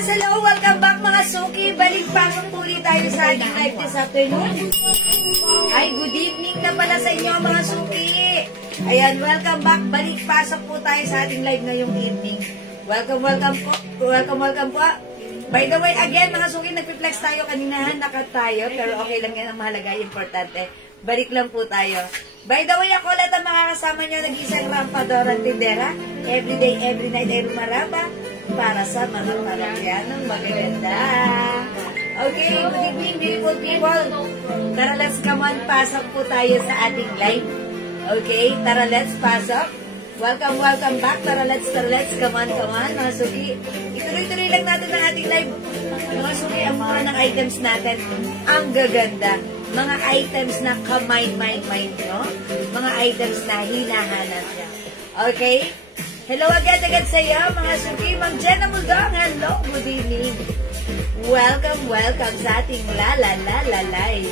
Yes, hello! Welcome back mga suki! Balik-pasok po ulit tayo sa ating live this afternoon. Ay, good evening na pala sa inyo mga suki! Ayan, welcome back! Balik-pasok po tayo sa ating live ngayong evening. Welcome po! Welcome po! By the way, again mga suki, nagpi-flex tayo kanina, nakat tayo, pero okay lang yan ang mahalaga, importante. Balik lang po tayo. By the way, ako ulit ang makakasama nyo, nag-isang rampadora tindera. Every day, every night ay rumarapa para sa mga Parokyanong magaganda. Okay, good evening, beautiful people. Tara, let's come on, pasok po tayo sa ating live. Okay, tara, let's pasok. Welcome back. Tara, let's come on, mga suki. Ituloy-tuloy lang natin ang ating live. Mga suki, ang mura ng items natin, ang gaganda. Mga items na ka-mind, no? Mga items na hinahanap niya. Okay? Hello agad sa iyo, mga suki. Ma'am Jenna Muldong, hello, good evening. Welcome sa ating la-la-la-la-lay.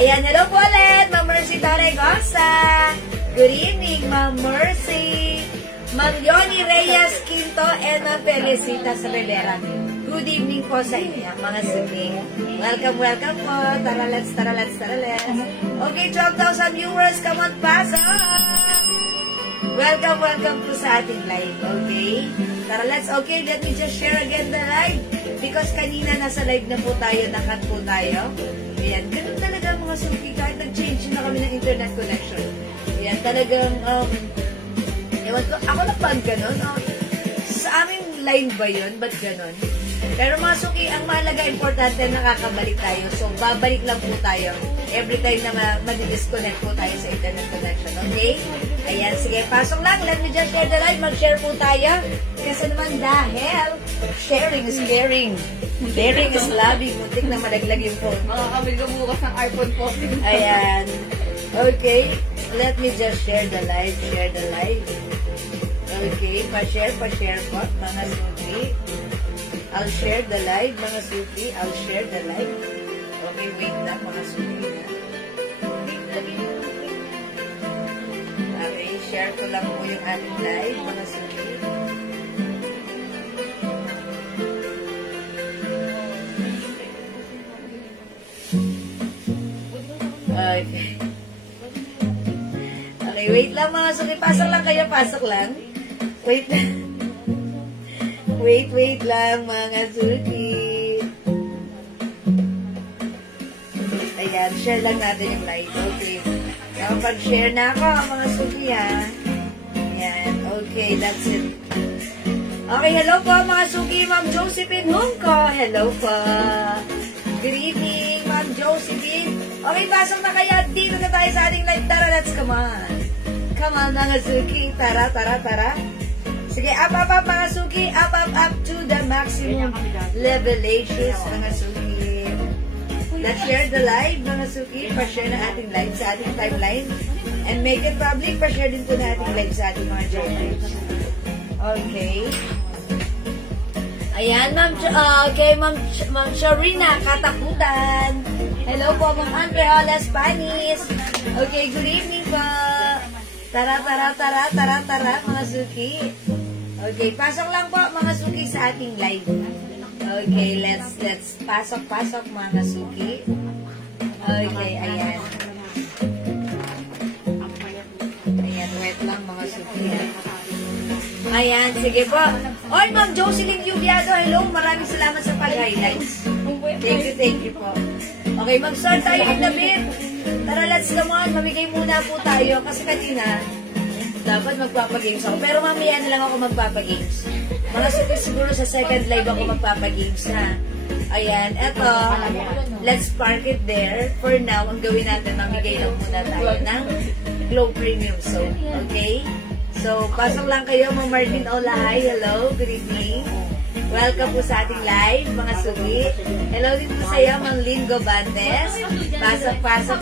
Ayan, hello po ulit, Ma'am Mercy Torregosa. Good evening, Ma'am Mercy. Ma'am Yoni Reyes Quinto and Ma'am Felicitas Rivera. Good evening po sa inyo, mga suki. Welcome po. Tara, let's. Okay, 12,000 viewers, come on, pasok! Welcome po sa ating live, okay? Tara, let's. Okay, let me just share again the live. Because kanina nasa live na po tayo, nakat po tayo. Ayan, ganun talaga mga suki, kahit nag-change na kami ng internet connection. Ayan, talagang, ewan ko, ako na pag ganun, sa aming line ba yun? Ba't ganun? Pero mga suki, ang mahalaga, importante, nakakabalik tayo. So, babalik lang po tayo every time na madi-disconnect po tayo sa internet connection. Okay? Ayan, sige, pasok lang. Let me just share the live. Mag-share po tayo. Kasi naman dahil sharing is caring. Daring is loving. Muntik na malaglag yung phone. Makakabig ka bukas ng iPhone 14. Ayan. Okay. Let me just share the live. Share the live. Okay. Pa-share po, mga suki. I'll share the live, mga suki. I'll share the live. Okay, wait lang, mga suki. Okay, share ko lang po yung ating live, mga suki. Okay. Okay, wait lang, mga suki. Pasok lang kayo, pasok lang. Wait lang. Wait lang, mga suki. Ayan, share lang natin yung live. Okay. Kapag-share na ako, mga suki, ha. Ayan, okay, that's it. Okay, hello po, mga suki. Ma'am Josephine Hungko. Hello po. Good evening, Ma'am Josephine. Okay, pasok na kayo. Dito na tayo sa ating live. Tara, let's come on. Come on, mga suki. Tara. Sige, up, mga suki. Up to the maximum levelations, mga suki. Let's share the live, mga suki. Pa-share na ating live sa ating timeline. And make it public. Pa-share din po na ating live sa ating mga journals. Okay. Ayan, Ma'am Sharina, Katakutan. Hello po, Ma'am Andreola Spanis. Okay, good evening po. Tara, mga suki. Okay, pasok lang po mga suki sa ating live. Okay, let's pasok mga suki. Okay, ayan. Ayan, wait lang mga suki. Ayan, sige po. Oy, Ma'am Jocelyn Yubiado, hello. Maraming salamat sa pag-highlights. Thank you po. Okay, mag-start tayo in a bit. Tara, let's come on. Mamigay muna po tayo kasi kanina dapat magpapagames ako. Pero mamaya na lang ako magpapagames. Mga suki siguro sa second live ako magpapagames na. Ayan, eto. Let's park it there. For now, ang gawin natin, mamigay lang muna tayo ng Glow Premium Soap. Okay? So, pasok lang kayo, Ma'am Marvin Olahay. Hello, good evening. Welcome po sa ating live, mga suki. Hello din po sa iyo, Ma'am Lynn Gobantes. Pasok.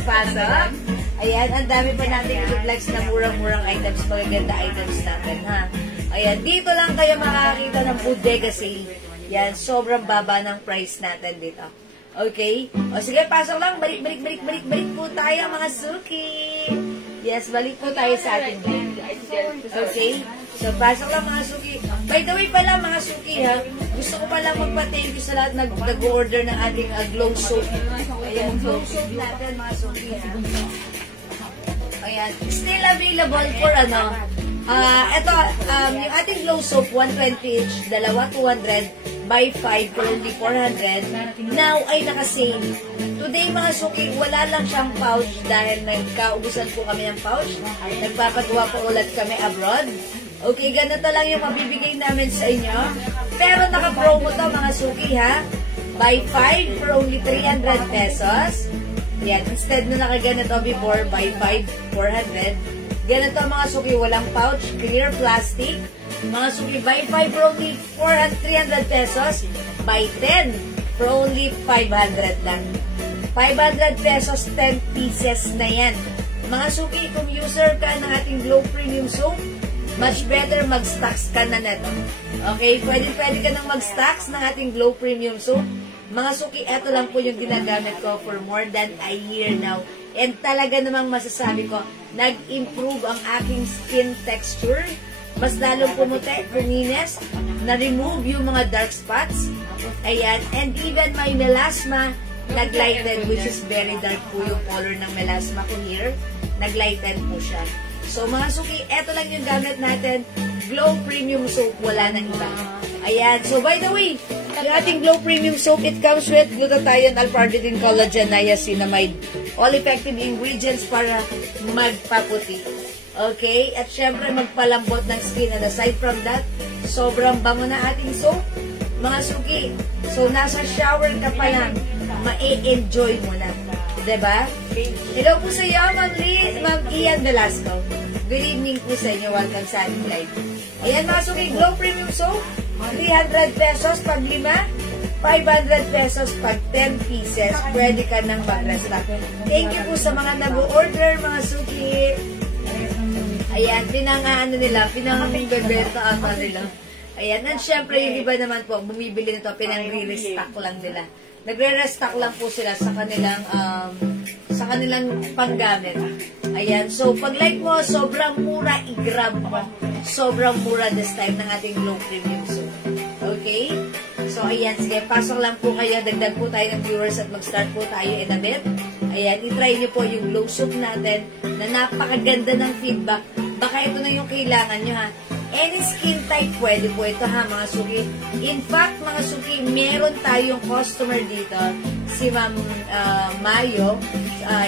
Ayan, ang dami pa natin i-flex na murang-murang items, magaganda items natin, ha? Ayan, dito lang kayo makakakita ng bodega sale. Yan, sobrang baba ng price natin dito. Okay? O sige, pasok lang. Balik po tayo, mga suki. Yes, balik po tayo sa ating live. Okay? So, pasok lang mga suki. By the way pala mga suki ha, gusto ko pala magpa-thank you sa lahat nag-order ng ating glow soap. Ayan, glow soap natin mga suki ha. Ayan, still available for ano. Ito, yung ating glow soap, 120 each, dalawa 200, buy 5 for only 400. Now ay naka-sale. Today mga suki, wala lang siyang pouch dahil nagkaubusan po kami ng pouch. Nagpapagawa po ulit kami abroad. Okay, ganito lang yung mabibigay namin sa inyo. Pero naka-promo to mga suki ha. Buy 5 for only 300 pesos. Yan, instead na nakaganito before, buy 5, 400. Ganito mga suki, walang pouch, clear plastic. Mga suki, buy 5 for only 300 pesos. Buy 10 for only 500 lang. 500 pesos, 10 pieces na yan. Mga suki, kung user ka ng ating Glow Premium Soap, much better mag-stocks ka na neto. Okay? Pwede ka nang mag-stocks ng ating Glow Premium Soap. Mga suki, eto lang po yung ginagamit ko for more than a year now. And talaga namang masasabi ko, nag-improve ang aking skin texture. Mas lalong pumuti, kuminis, na-remove yung mga dark spots. Ayan. And even my melasma, nag-lighten, which is very dark po yung color ng melasma ko here. Nag-lighten po siya. So mga suki, eto lang yung gamit natin. Glow Premium Soap, wala nang iba. Ayan. So by the way, yung ating Glow Premium Soap, it comes with glutathione, alpha-arginine, collagen, niacinamide. All effective ingredients para magpaputi. Okay? At syempre, magpalambot ng skin. And aside from that, sobrang bango na ating soap. Mga suki, so nasa shower ka pa lang, ma-enjoy mo na. Diba? Hello po sa iyo, Ma'am Ian Velasco. Good evening po sa inyo. Welcome sa ating live. Ayan mga suki, Glow Premium Soap, 300 pesos pag 5, 500 pesos pag 10 pieces. Pwede ka nang mag-restock. Thank you po sa mga nag-order, mga suki. Ayan, pinang-bebenta ata nila. Ayan, and syempre yung iba naman po, bumibili nito, pinang-re-restock lang nila. Nagre-restock lang po sila sa kanilang panggamit. Ayan, so pag like mo, sobrang mura, i-grab mo. Sobrang mura this time ng ating Glow Premium Soap. Okay? So ayan, sige, pasok lang po kayo, dagdag po tayo ng viewers at mag-start po tayo in a bit. Ayan, i-try nyo po yung Glow Soap natin na napakaganda ng feedback. Baka ito na yung kailangan nyo ha. Any skin type, pwede po ito ha, mga suki. In fact, mga suki, meron tayong customer dito, si Ma'am Mayo.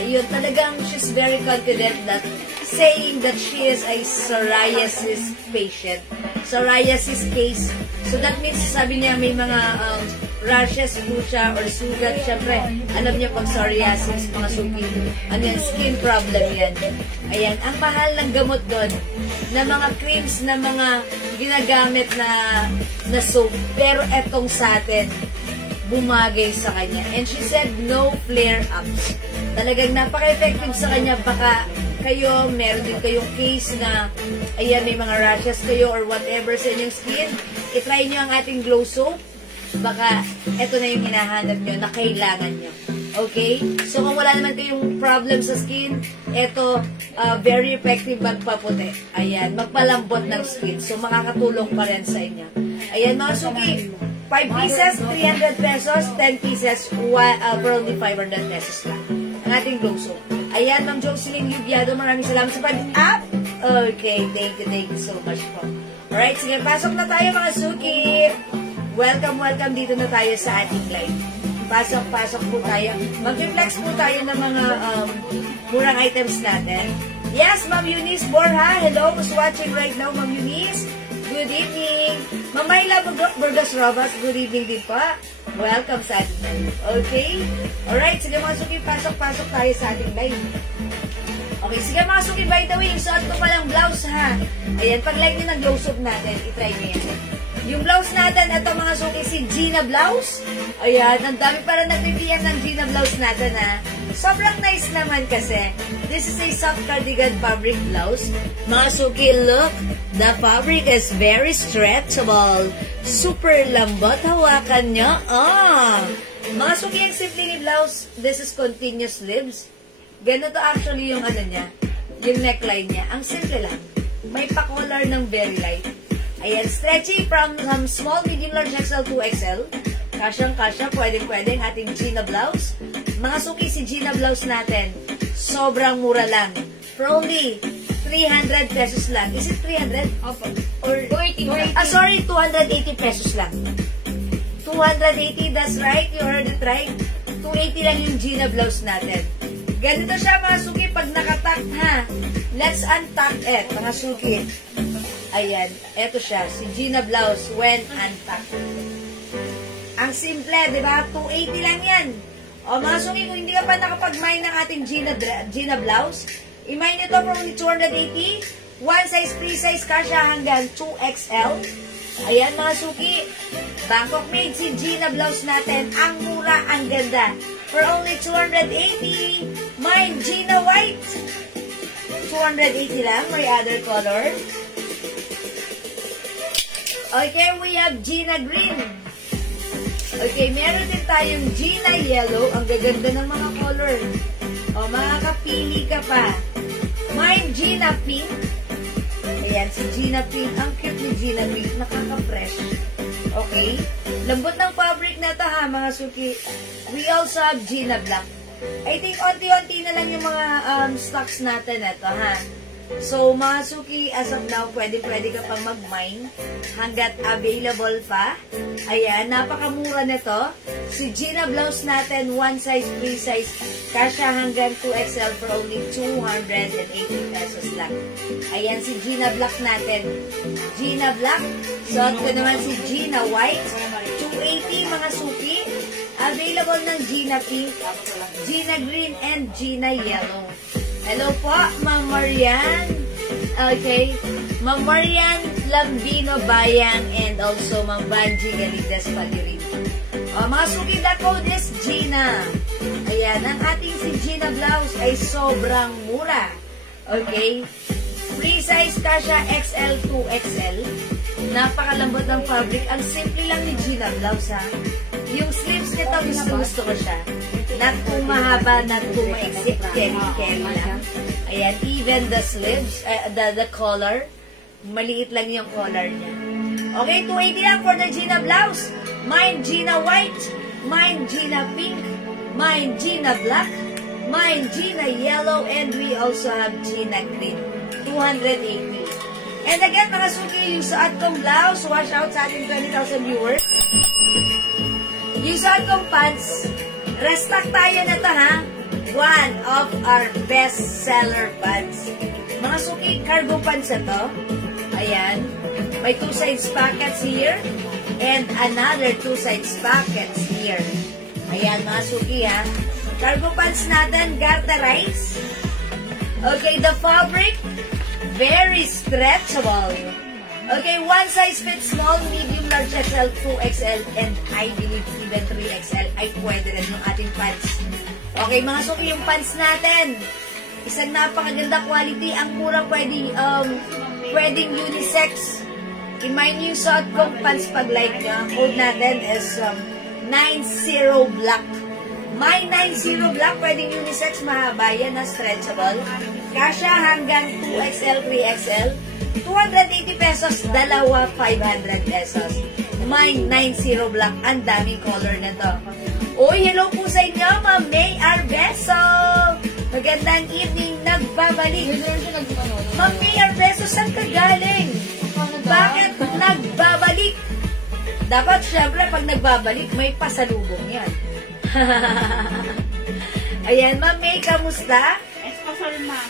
Yun, talagang she's very confident that saying that she is a psoriasis patient. Psoriasis case. So that means, sabi niya, may mga rashes po siya or sugat. Siyempre, alam niya pag psoriasis, mga suki, ano yan, skin problem yan. Ayan, ang mahal ng gamot doon, na mga creams, na mga ginagamit na soap. Pero etong sa atin, bumagay sa kanya. And she said, no flare-ups. Talagang napaka-effective sa kanya. Baka kayo, meron din kayong case na, ayan, may mga rashes kayo or whatever sa inyong skin. I-try nyo ang ating Glow Soap. Baka eto na yung hinahanap nyo na kailangan nyo. Okay? So, kung wala naman kayong problem sa skin, eto, very effective magpaputi. Ayan, magpalambot ng skin. So, makakatulong pa rin sa inyo. Ayan, mga suki, 5 pieces, 300 pesos, 10 pieces, for only 500 pesos lang. Ang ating Glow Soap. Ayan, Ma'am Jocelyn Yubiado, maraming salamat sa pag-up. Okay, thank you so much po. Alright, sige, pasok na tayo mga suki. Welcome dito na tayo sa ating live. Pasok po tayo. Mag-reflex po tayo ng mga murang items natin. Yes, Ma'am Eunice Borja. Hello, who's watching right now, Ma'am Eunice? Good evening. Ma'am Myla Burgos Robas, good evening din po. Welcome sa ating live. Okay? Alright, sige mga suki, pasok tayo sa ating live. Okay, sige mga suki, by the way, yung suot ko palang blouse ha. Ayan, pag-like nyo ng Glow Soap natin, itry nyo yan. Yung blouse natin, ito mga suki, si Gina Blouse. Ayan, ang dami para nag-PM ng Gina Blouse natin ha. Sobrang nice naman kasi. This is a soft cardigan fabric blouse. Mga suki, look, the fabric is very stretchable. Super lambot, hawakan nyo. Mga suki, ang simple ni blouse, this is continuous sleeves. Ganito actually yung ano niya, yung neckline niya. Ang simple lang. May pa-collar ng very light. Ayan, stretchy from small, medium, large, XL to XL. Kasyang-kasya, pwedeng-pwedeng ating Gina blouse. Mga suki, si Gina blouse natin, sobrang mura lang. For only 300 pesos lang. Is it 300? Opo. Or 280. sorry, 280 pesos lang. 280, that's right. You heard it right. 280 lang yung Gina blouse natin. Ganito siya, mga suki, pag nakatak, ha? Let's untuck it, mga suki. Ayan, eto siya, si Gina blouse when untucked. Ang simple, di ba? 280 lang yan. O, mga suki, kung hindi ka pa nakapag-mine ng ating Gina blouse, i-mine ito from 280, one size, free size, kasha hanggang 2XL. Ayan, mga suki, Bangkok made si Gina blouse natin. Ang mura, ang ganda. For only 280, mine Gina white. 280 lang, may other color. Okay, we have Gina green. Okay, meron din tayong Gina yellow. Ang gaganda ng mga color. O, makakapili ka pa. Mine Gina pink. Ayan, si Gina pink. Ang cute ni Gina pink. Nakaka-fresh. Okay? Lambot ng fabric na to ha, mga suki. We also have Gina black. I think onti-onti na lang yung mga stocks natin ito ha. So, mga suki, as of now, pwede ka pang mag-mine hanggat available pa. Ayan, napakamura nito. Si Gina blouse natin, one size, free size, kasha hanggang 2XL for only 280 pesos lang. Ayan, si Gina black natin. Gina black. Suot ko naman si Gina white. 280 mga suki. Available ng Gina pink, Gina green, and Gina yellow. Hello po, Ma'am Marian. Okay. Ma'am Marian Lambino Bayang and also Ma'am Banji Galides Palirin. Mga suki, the code is Gina. Ayan, ang ating si Gina blouse ay sobrang mura. Okay. Free size kasha XL to XL. Napakalambot ng fabric. Ang simple lang ni Gina blouse ha. Yung sleeves nito, gusto ko siya. Not too mahaba, not too maiksik. Carry lang. Ayan, even the sleeves, the collar, maliit lang yung collar niya. Okay, 280 lang for the Gina blouse. Mine Gina white, mine Gina pink, mine Gina black, mine Gina yellow, and we also have Gina green. 280. And again, mga suki, yung suot kong blouse, wash out sa ating 20,000 viewers. Yung suot kong pants, restock tayo na ito ha. One of our best seller pants. Mga suki, cargo pants ito. Ayan. May two sides pockets here. And another two sides pockets here. Ayan mga suki ha. Cargo pants natin, garterized. Okay, the fabric, very stretchable. Okay, one size fits small, medium, large, XL, 2XL, and I believe even 3XL ay pwede rin yung ating pants. Okay, mga suki, yung pants natin, isang napakaganda quality, ang mura pwedeng unisex. In my new suot kong pants pag like nyo, ang code natin is 90 black. My 90 black, pwedeng unisex, mahaba yan na stretchable. Kasha hanggang 2XL, 3XL. 280 pesos, dalawa 500 pesos. My 90 black, ang daming color na to. Uy, hello po sa inyo, Ma'am May Arbeso. Magandang evening, nagbabalik. Ma'am May Arbeso, saan ka galing? Bakit nagbabalik? Dapat syempre pag nagbabalik, may pasalubong yan. Ayan, Ma'am May, kamusta?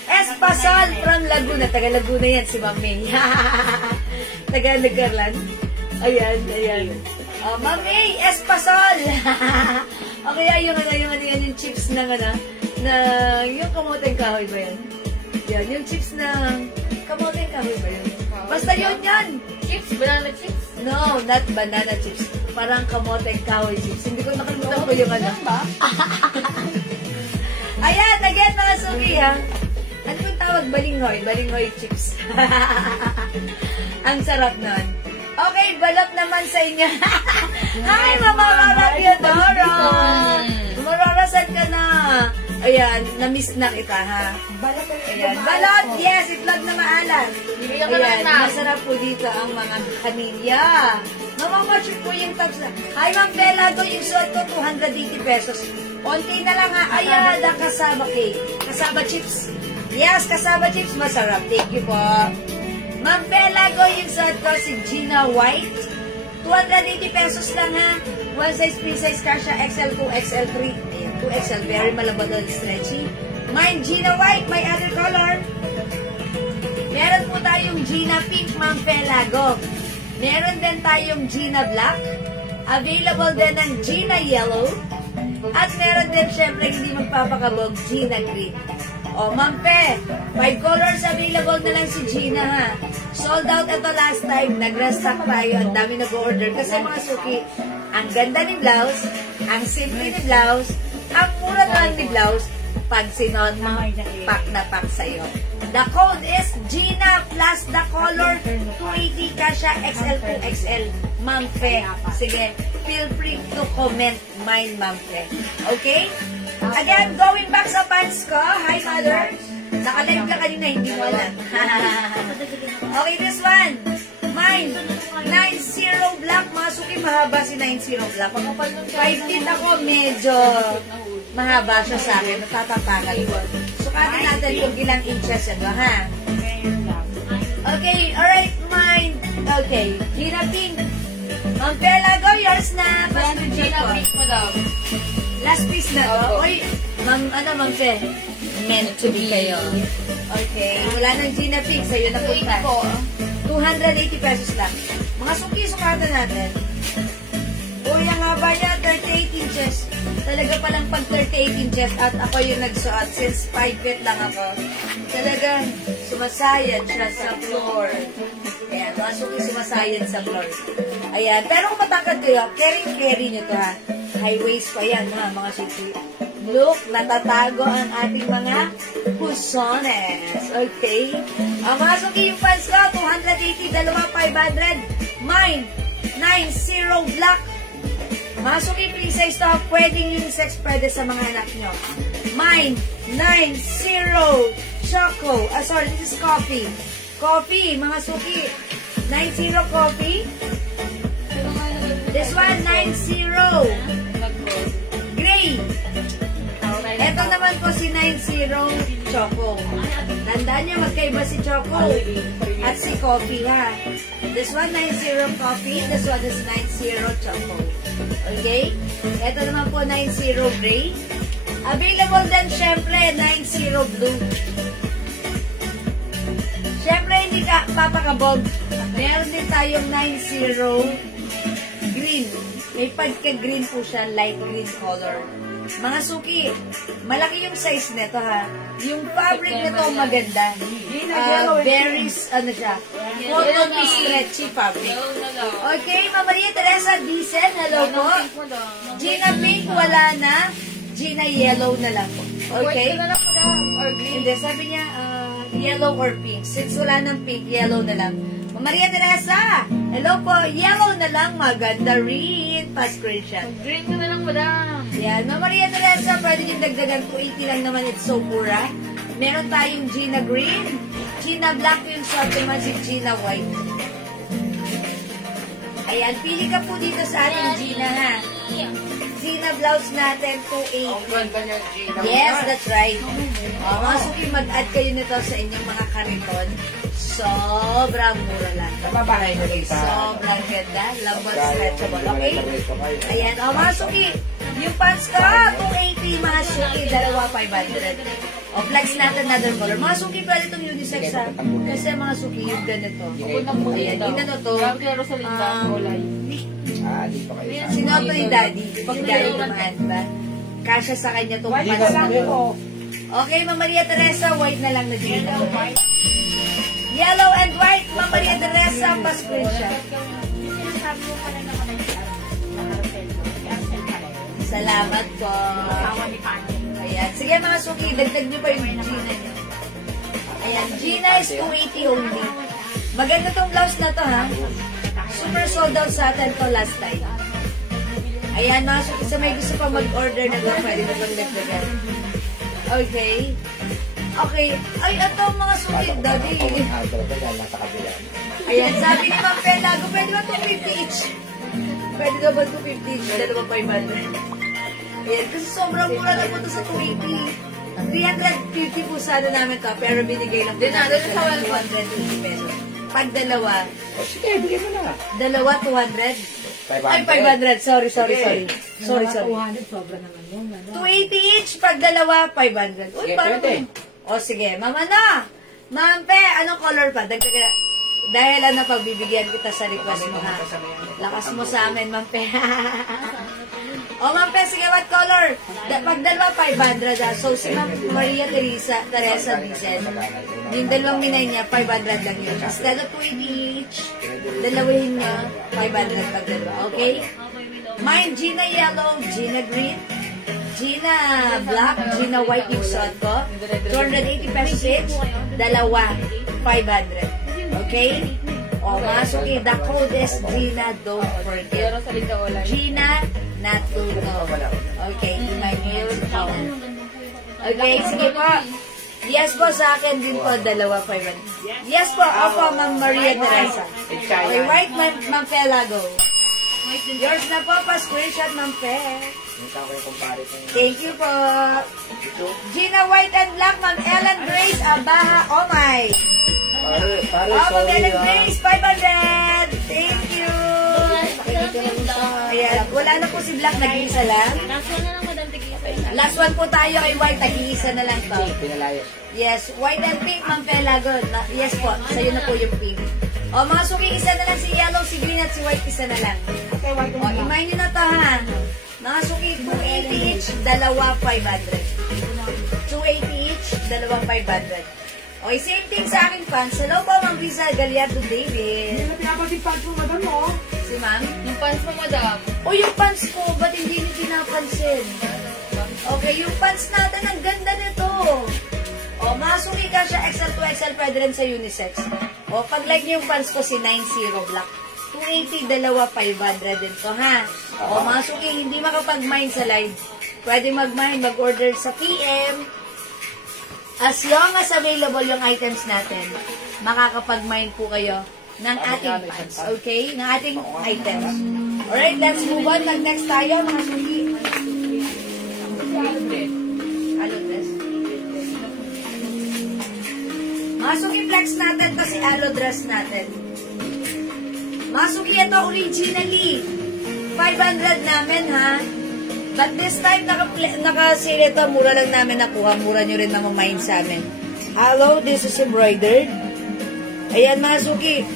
Espasol from Laguna. Taga Laguna yan si Ma'am May. Taga Nagalan. Ayan, ayan. Ma'am May, Espasol. Okay, yung chips na yung kamoteng kahoy ba yan? Yan, yung chips na kamoteng kahoy ba yan? Basta yun yan. Chips? Banana chips? No, not banana chips. Parang kamoteng kahoy chips. Hindi ko nakalimutan ko yung ano. Ayan, again mga suki ha. Ano yung tawag? Balinghoy. Balinghoy chips. Ang sarap nun. Okay, balot naman sa inyo. Hi, Mama Rara Theodoro! Mararasan ka na. Ayan, na-miss na kita, ha? Ayan, balot! Yes, itlog na maalat. Bibigyan ka Ayan, na. masarap po dito ang mga kanilya. Mamamachip po yung tabs na. Hi, Ma'am Bella, ito yung suot ko, 280 pesos. Konti na lang, ha? Ayan, ang kasaba cake. Kasaba chips. Yes, kasaba chips, masarap. Thank you po. Ma'am Bella, yung suot ko, si Gina White. 280 pesos lang, ha? One size, free size, kasha, XL2, XL3. Ayan, 2XL, very malambot and stretchy. Mine, Gina White, my other color. Meron po tayong Gina Pink, Ma'am Pelago. Meron din tayong Gina Black. Available din ng Gina Yellow. At meron din, syempre, hindi magpapakabog, Gina Green. O, Ma'am Pe, 5 colors available na lang si Gina, ha? Sold out ito last time. Nag-restock tayo. Ang dami nag-order. Kasi mga suki, ang ganda ni blouse, ang simple ni blouse, ang mura na lang ni blouse, pag sinon mo, pack na pack sa'yo. The code is Gina plus the color 280 kasha XL to XL. Ma'am Fe. Sige, feel free to comment mine, Ma'am Fe. Okay? Again, going back sa pants ko. Hi, mother. Naka-live ka kanina, hindi mo alam. Okay, this one. Mine. 90 black. Masuki, mahaba si 90 black. 5 feet ako, medyo mahaba siya sa akin. Natatapagal ko. Sukatin natin kung ilang inches ito, ha? Okay, alright, mine. Okay, Gina Pink. Ma'am Bella, go yours na. Gina Pink mo daw. Last piece na to. Uy, Ma'am Fe. Meant to be kayo. Okay, wala nang Gina Pink. Sa'yo na punta. 280 pesos lang. Mga suki-sukatan natin. Uy, ang haba niya, 38 inches. Talaga palang pag 38 inches at ako yung nagsuot since 5 feet lang ako. Talagang sumasayad siya sa floor. Ayan, mga suki sumasayad sa floor. Ayan, pero kung matangkad kayo, carry nyo to, ha. High waist pa yan, ha, mga suki. Look, natatago ang ating mga pusones. Okay? Ang mga suki yung pants ko, 280, dalawa, 500. Mine, 90 black. Mga suki, free size to. Pwedeng unisex, pwede sa mga anak nyo. Mine, 90 choco. Sorry, this is coffee. Coffee, mga suki. 90 coffee. This one, 90 gray. Ito naman po si 90 choco. Tandaan nyo, magkaiba si choco at si coffee, ha. This one, 90 coffee. This one is 90 choco. Okay? Ito naman po, 90 gray. Available din, syempre, 90 blue. Syempre, hindi ka papakabog. Meron din tayong 90 green. May pagka-green po siya, light green color. Mga suki, malaki yung size nito, ha. Yung fabric nito maganda. Very, ano siya, cotton stretchy fabric. Okay, Ma'am Maria Teresa Dicen, hello po. Gina Pink, wala na. Gina Yellow na lang po. Okay? Hindi, sabi niya, yellow or pink. Since wala ng pink, yellow na lang. Ma'am Maria Teresa, hello po. Yellow na lang, maganda rin. Pa-screenshot. Green ko na lang, madam. Yan. Ma'am Maria Teresa, pwede yung dagdagan 280 lang naman. It's so mura. Meron tayong Gina Green. Gina Black yung suot naman si Gina White. Ayan, pili ka po dito sa ating Gina, ha. Gina blouse natin, 280. Yes, that's right. Mga suki, mag-add kayo nito sa inyong mga kariton. Sobrang mura lang. Sobrang ganda. Lambot, stretchable. Okay? Ayan. Mga suki, yung pants ko, 280. Mga suki, dalawa, 500. Flex natin another color. Mga suki, pwede itong unisex, ha. Kasi mga suki, yung ganito. Ayan, yung ganito. Grabe kaya Rosalinda, kulay. Sinoto ni Daddy. Pag Daddy naman, ba? Kasya sa kanya itong pants na to. Okay, Ma'am Maria Teresa, white na lang na Gina. Yellow and white, Ma'am Maria Teresa, pa-screenshot. Salamat po. Ayan. Sige mga suki, dagdag nyo pa yung Gina nyo. Ayan, Gina is 280 only. Maganda tong blouse na to, ha. Super sold out sa atin to last time. Ayan, mga suki, sa may gusto pa mag-order na to, pwede na pang dagdagan. Okay. Okay. Ay, ito mga suki, daddy. Ayan, sabi ni Ma'am Pelago, pwede ba 250 each? Pwede ba 250 each? Dalawa 500. Ayan, kasi sobrang mura na po ito sa 280. 350 po sana namin to, pero binigay lang po natin sa 150 pesos. Pag dalawa, Sige, bigyan mo na. dalawa 200? 500. Ay, 500. Sorry. Sorry. 200, sobra naman yun. 280 each, pag dalawa, 500. Uy, Sige, parang... pwede. O, sige. Mama na! Ma'am Pe, anong color pa? Dahil pagbibigyan kita sa request mo, ha? Lakas mo sa amin, Ma'am Pe. O, Ma'am Pe, sige, what color? Pag dalawa, 500, ha? So, si Ma'am Maria Teresa Dicen, yung dalawang minay niya, 500 lang yun. Instead of 280 each, dalawahin niya, 500 pag dalawa. Okay? Mine, Gina Yellow, Gina Green, Gina Black, Gina White yung suot ko. 280 pesos each. Dalawa, 500. Okay? O, masuki. The code is Gina, don't forget. Gina, not to know. Okay, my mail account. Okay, sige po. Yes po, sa akin din po, dalawa, 500. Yes po, opo, Ma'am Maria Teresa. Okay, right, Ma'am Pelago. Yours na po, pa-screenshot, Ma'am Pe. Thank you po. Gina White and Black, Ma'am Ellen Grace Abaha, oh my. Ma'am Ellen Grace, 500. Thank you. Ayan, wala na po si Black, nag-iisa lang. Last one po tayo ay White, nag-iisa na lang to. Yes, White and Pink, Ma'am Pelago. Yes po, sa'yo na po yung pink. O, mga suki, isa na lang si Yellow, si Green at si White, isa na lang. O, imayin nyo na to, ha. Mga suki, 280 each, dalawa 500. 280 each, dalawa 500. Okay, same thing sa akin, fans. Hello po, Ma'am Risa Gallardo David. Hindi na pinapatid pants mo, madam, mo. Si Ma'am? Yung pants mo, madam. O, yung pants ko, ba't hindi nyo pinapansin? Okay, yung pants natin, ang ganda nito. O, masuki ka siya, XL to XL, pwede rin sa unisex. O, pag like niyo yung pants ko, si 90 Black. 280, dalawa, 500 din to, ha? O, masuki, hindi makapag-mine sa live. Pwede mag-mine, mag-order sa PM. As long as available yung items natin, makakapag-mine po kayo ng ating pants, okay? Ng ating items. Alright, let's move on. Mag-next tayo, mga suki. Alo dress. Mga suki, flex natin to si alo dress natin. Mga suki, ito originally 500 namin, ha? But this time, naka-sale ito, mura lang namin nakuha. Mura nyo rin namang mine sa amin. Hello, this is embroidered. Ayan, mga suki.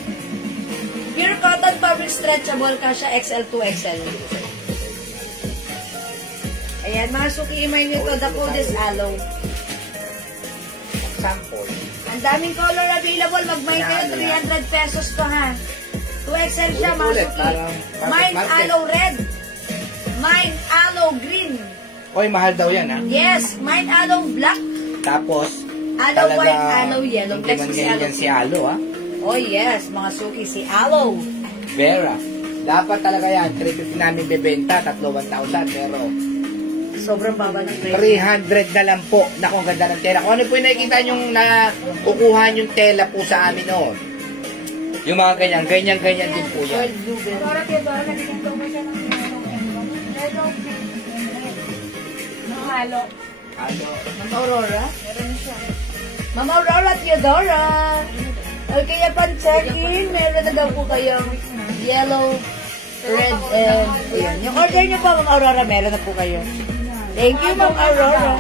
Pure cotton fabric stretchable ka siya, XL to XL. Ayan, mga suki, imay nyo ito. The code is aloe. Sample. Ang daming color available. Mag-mine kayo, 300 pesos to, ha? 2XL siya, mga suki. Mine aloe red. Mine aloe green. Oy, mahal daw yan, ha? Yes, mine aloe black. Tapos, Aloe white, aloe yellow. Flex ko si aloe. si Alo, ha? Oh yes, mga suki, si aloe. Vera. Dapat talaga yan. 350 namin bebenta, 1,000. Pero, Sobrang baba ng price. 300 na lang po. Naku, ang ganda ng tela. Kung ano po yung nakikita yung nakukuha yung tela po sa amin noon. Yung mga ganyan din po yan. Gold bluebell. Dora, Dora, nagiging daw mo siya ng halo. Ano? Ma'am Aurora? Meron siya. Ma'am Aurora at Eudora. Okay, pan-check-in. Meron na daw po kayong yellow, red, and ayan. Yung order nyo po, Ma'am Aurora, meron na po kayo. Thank you, Ma'am Aurora.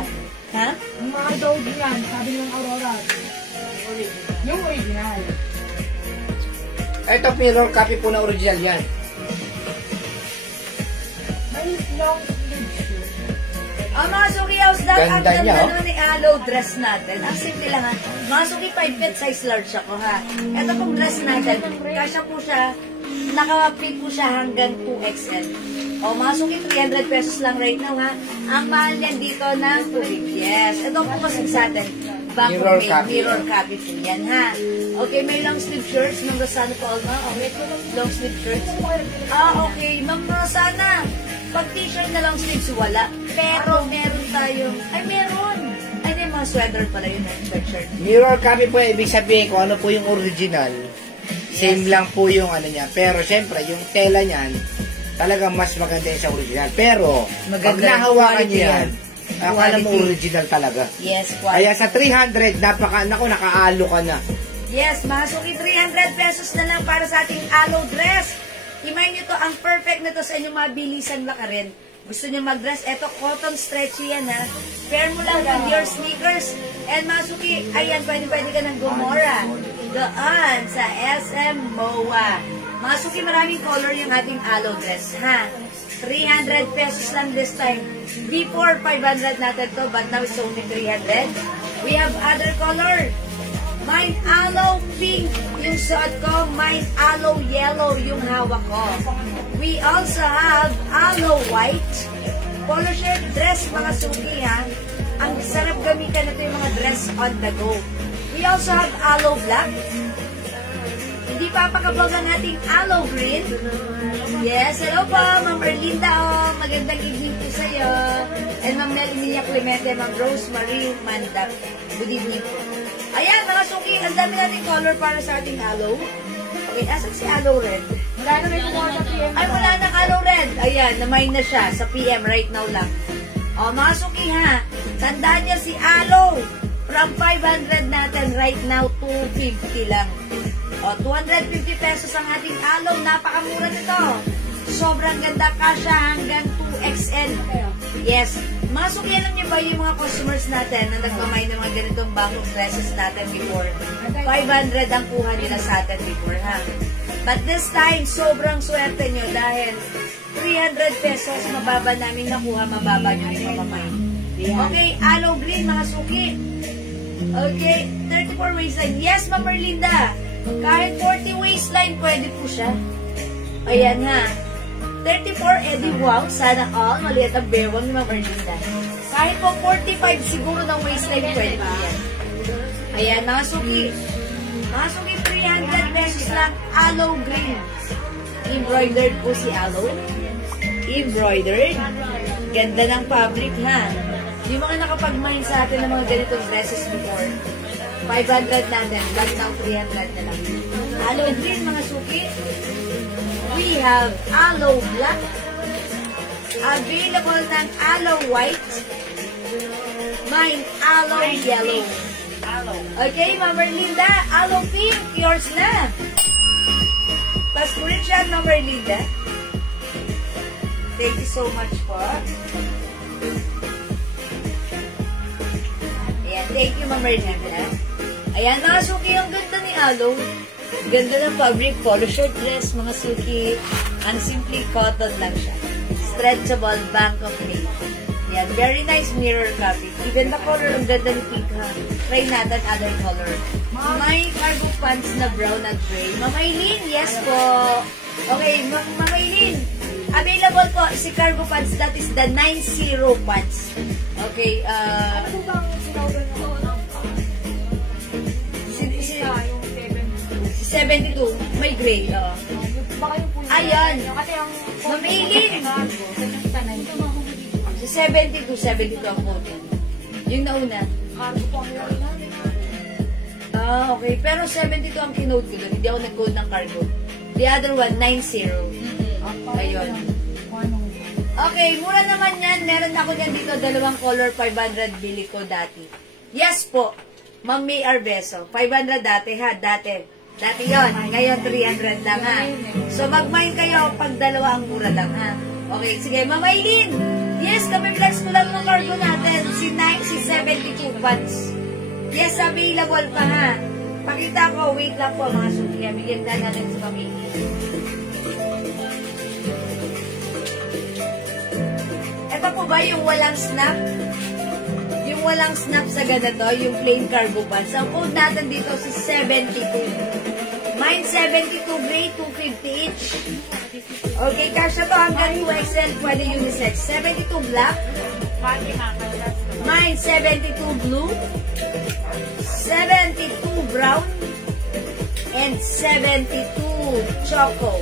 Ha? Yung mga dog yan, sabi ng Aurora. Yung original. Ito, mirror copy po na original yan. May long sleeve shoe. Ang mga suki house lang, ang Ganda niya, ganda ni aloe dress natin. Ang simple lang, ha. Mga suki 5 feet size large ako, ha. Ito pong dress natin, kasya po siya, naka-fit po siya hanggang 2XL. O, mga suki 300 pesos lang right now, ha. Ang mahal niyan dito ng tubig. Yes. Ito po kasi sa atin. Mirror copy. Mirror copy po yan, ha. Okay, may long sleeve shirts. Ma'am Rosana po, okay. Long sleeve shirts. Okay. Ma'am Rosana, pag t-shirt na long sleeves, wala. Pero meron tayong, ay meron. mga sweater pala yun, sweatshirt. Mirror copy po, ibig sabihin kung ano po yung original. Same Yes. lang po yung ano niya. Pero syempre, yung tela niyan, talagang mas maganda yung sa original. Pero, pag Maganda yung nahawakan quality niyo yan, yan. akala mo Quality. original talaga. Yes, Kaya sa 300, nakaalo ka na. Yes, mga suki, 300 pesos na lang para sa ating aloe dress. Imayin nyo to, ang perfect na to sa inyong mga bilisan lakarin. Gusto nyo mag-dress, eto cotton stretchy yan ha. Pair mo lang with your sneakers. And mga suki, ayan, pwede ka ng Gomora. Doon sa SM MOA. Mga suki, maraming color yung ating aloe dress ha. 300 pesos lang this time. Before, 500 natin to, but now it's only 300. We have other color. Mine aloe pink yung suot ko. Mine aloe yellow yung hawak ko. We also have aloe white. Polo shirt dress, mga suki ha. Ang sarap gamitan na ito yung mga dress on the go. We also have aloe black. Hindi papakabog ang ating aloe green. Yes, hello po, Ma'am Erlinda. Oh, magandang evening po sa iyo. And Ma'am Melania Clemente, Ma'am Rosemary Mandap. Good evening po. Ayan, mga suki, ang dami natin color para sa ating aloe. Okay, asan si aloe red? Wala na may kumuha sa PM. Ay, wala nang aloe red. Ayan, na-mine na siya sa PM right now lang. O, mga suki ha, tandaan niya si aloe. From 500 natin right now, 250 lang. O, 250 pesos ang ating aloe. Napakamura nito. Sobrang ganda, kasya hanggang 2XL. Yes. Mga suki, alam niyo ba yung mga customers natin na nagmamay ng mga ganitong bagong dresses natin before? 500 ang kuha nila sa atin before, ha? But this time, sobrang swerte nyo dahil 300 pesos mababa namin nakuha, mababa nyo yung mamamay. Okay, aloe green, mga suki. Okay, 34 waistline. Yes, Ma'am Erlinda. Kahit 40 waistline, pwede po siya. Ayan ha. 34, Eddie, wow, sana all. Maliit ang bewang ni Ma'am Erlinda. Kahit po 45 siguro ng waistline, pwede po yan. Ayan, mga suki. Mga suki, 300 pesos lang. Aloe green. Embroidered po si aloe. Embroidered. Ganda ng fabric, ha. Yung mga nakapag-mine sa atin ng mga ganitong dresses before, 500 natin, but now 300 na lang. Aloe green, mga suki. We have aloe black. Available ng aloe white. Mine, aloe yellow. Okay, Ma'am Erlinda, aloe pink, yours na. Pas po rin siya, Ma'am Erlinda. Thank you so much po. Ayan, thank you, Ma'am Erlinda. Ayan, mga suki, ang ganda ni aloe. Ganda ng fabric, polo shirt dress, mga suki. Ang simply cotton lang siya. Stretchable, bank of knit. Yan, very nice mirror copy. Even the color, ang ganda ni pink ha. Try natin other color. May cargo pants na brown at gray. Ma'am Aileen, yes po. Okay, Ma'am Aileen. Available po si cargo pants. That is the 90 pants. Okay, Ano bang sinawag mo? 72. May gray. Baka yung puno. Ayan. Kasi ang Ma'am Aileen. Sa 72 ang code. Yung nauna. cargo po ang yun. Okay. Pero 72 ang kinode ko doon. Hindi ako nag-code ng cargo. The other one, 90. Ayun. Okay, mura naman yan. Meron ako yan dito, dalawang color, 500 bili ko dati. Yes po. Ma'am May Arbeso. 500 dati ha, dati. Dati yon, ngayon 300 lang ha. So mag-mine kayo pag dalawa ang mura lang ha. Okay, sige, Ma'am Aileen. Yes, kami flex ko lang ng cargo natin. Si 72 pants. Yes, available pa ha. Pakita ko, wait lang po mga suki. Bigyan na natin si Ma'am Aileen. Ito po ba yung walang snap? Yung walang snap sa ganito, yung plain cargo pants. Ang code natin dito si 72. Mine 72 gray, 250 each. Okay, kasya to hanggang 2XL, pwede unisex. 72 black. Mine 72 blue. 72 brown. And 72 choco.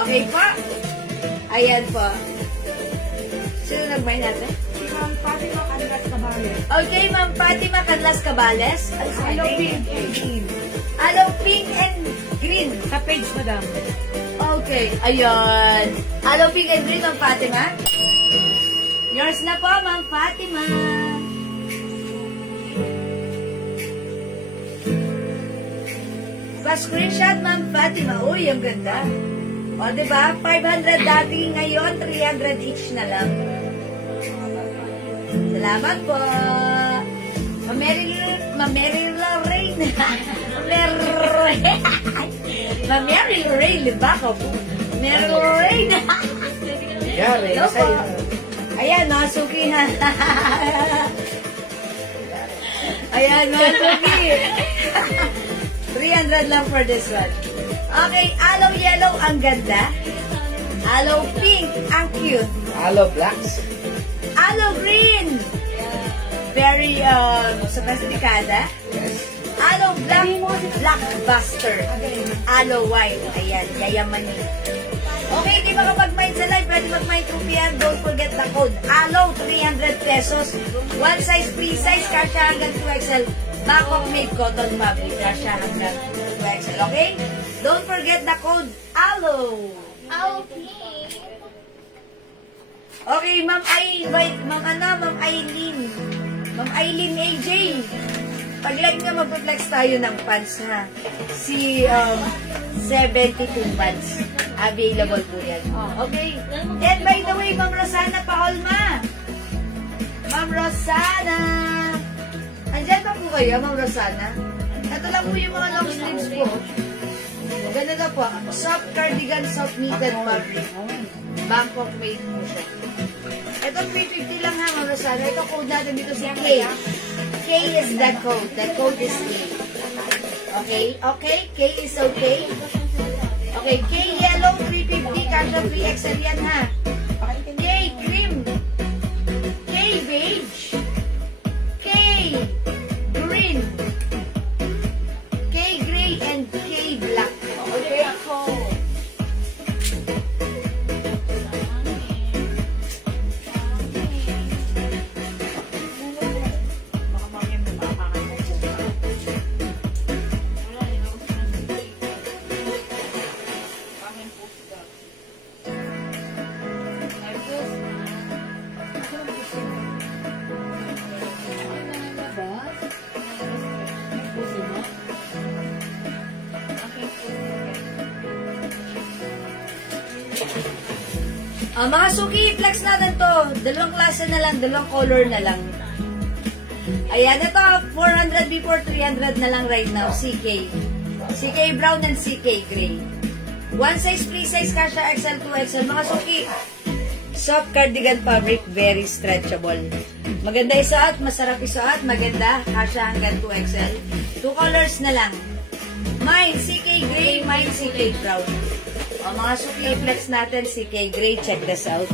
Okay po? Ayan po. Sino nag-buy natin? Fatima Canlas Cabales. Okay, Ma'am Fatima Canlas Cabales. Aloe pink and green. Aloe pink and green. Sa page, madam. Okay, ayun. Aloe pink and green, Ma'am Fatima. Yours na po, Ma'am Fatima. Pa-screenshot, Ma'am Fatima. Uy, ang ganda. O, diba? 500 dati ngayon, 300 each na lang. Salamat po. Ma-Meryl Rain. Ma-Meryl Rain. Baka po. Meryl Rain. Yari, Hello po. sa'yo. Ayan, no, Suki na. Ayan, no, Suki. 300 lang for this one. Okay, aloe yellow, ang ganda. Aloe pink, ang cute. Aloe blacks. Aloe green. Very, sophisticada. Yes. Aloe black, blockbuster. Aloe white. Ayan, yayamanin. Okay, hindi makapag-mind sa live. Pwede mag-mind rupian. Don't forget the code. Aloe, 300 pesos. One size, free size. Kasha hanggang 2XL. Bangkok made cotton fabric. Kasha hanggang 2XL. Okay? Don't forget the code. Aloe. Okay, Ma'am Ma'am Aileen. Ma'am Aileen AJ. Pag-live nga mag-flex tayo ng pants, ha? Si 72 pants. Available po yan. Okay. And by the way, Ma'am Rosana Paolma. Ma'am Rosana. Andyan na po kayo, Ma'am Rosana? Ito lang po yung mga long sleeves po. Ganda na po. Soft cardigan, soft knitted fabric. Bangkok made po siya. Ito 350 lang ha, Ma'am Rosana. Ito code natin dito si K. K is the code. The code is K. Okay? Okay? K is okay? Okay, K yellow 350. Kasha 3XL yan ha. K cream. K beige. K green. K gray and K black. Okay? Mga suki, flex natin to. Dalawang klase na lang, dalawang color na lang. Ayan, ito, 400 before 300 na lang right now, CK. CK brown and CK gray. One size, free size, kasha XL, 2XL. Mga suki, soft cardigan fabric, very stretchable. Maganda isuot, masarap isuot, maganda, kasha hanggang 2XL. Two colors na lang. Mine, CK gray, mine, CK brown. O, mga suki, flex natin, CK gray, check this out.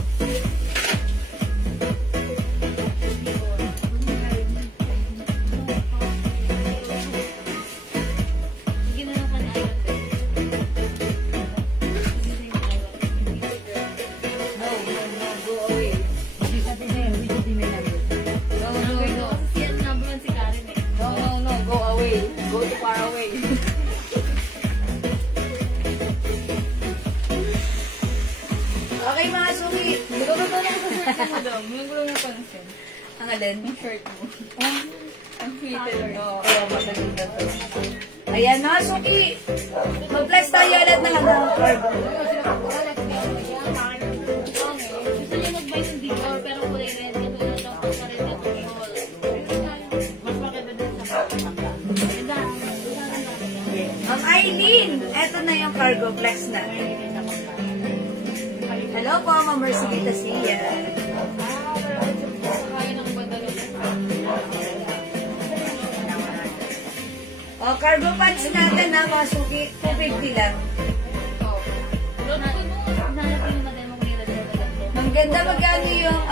Okay, mga suki. Madam, yung gulo mo pansin. Ang alin? Yung shirt mo. Ang fitted. Oo, matagal na to. Ayan, mga suki. Mag-flex tayo ulit ng hanggang cargo. Gusto niyo mag-buy ng Dior, pero kulay red. Katulad lang po sa red at gold. Mas makita din sa mga. Ma'am Aileen, eto na yung cargo flex na. Hello po, Ma'am Mercedita Sia. Kaya ng bandalo. O, cargo pants natin na mga suki. 250 lang. Ang ganda magkano yung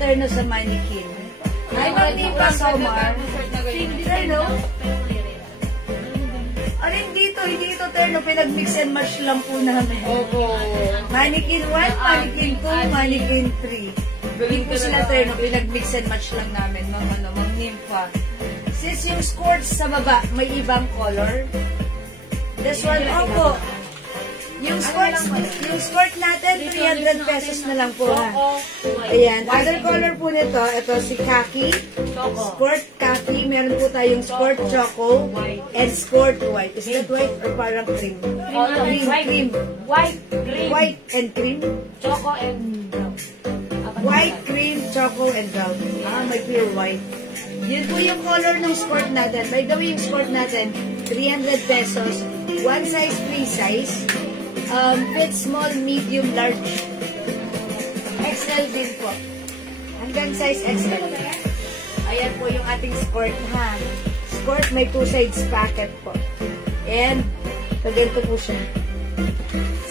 terno sa mannequin. Ay, hindi pa, Somar. Terno? Alin dito, hindi ito terno. Pinag-mix and match lang po namin. Opo. Mannequin 1, mannequin 2, mannequin 3. Hindi po sila turn, pinag-mix and match lang namin, mga nympha. Since yung skirts sa baba, may ibang color. This one, opo. Yung skirt natin, 300 pesos na lang po, ha. Ayan. Other color po nito, ito si khaki. Skirt khaki. Meron po tayong skirt choco and skirt white. Is that white or parang cream? Cream. White and cream. Choco and brown. White, cream, choco, and brown. May pure white. Yun po yung color ng skirt natin. By the way, yung skirt natin, 300 pesos. One size, free size. Fit, small, medium, large. XL din po. Hanggang size XL. Ayan po yung ating skirt, ha. Skirt, may 2 sides packet po. And, ganito po siya.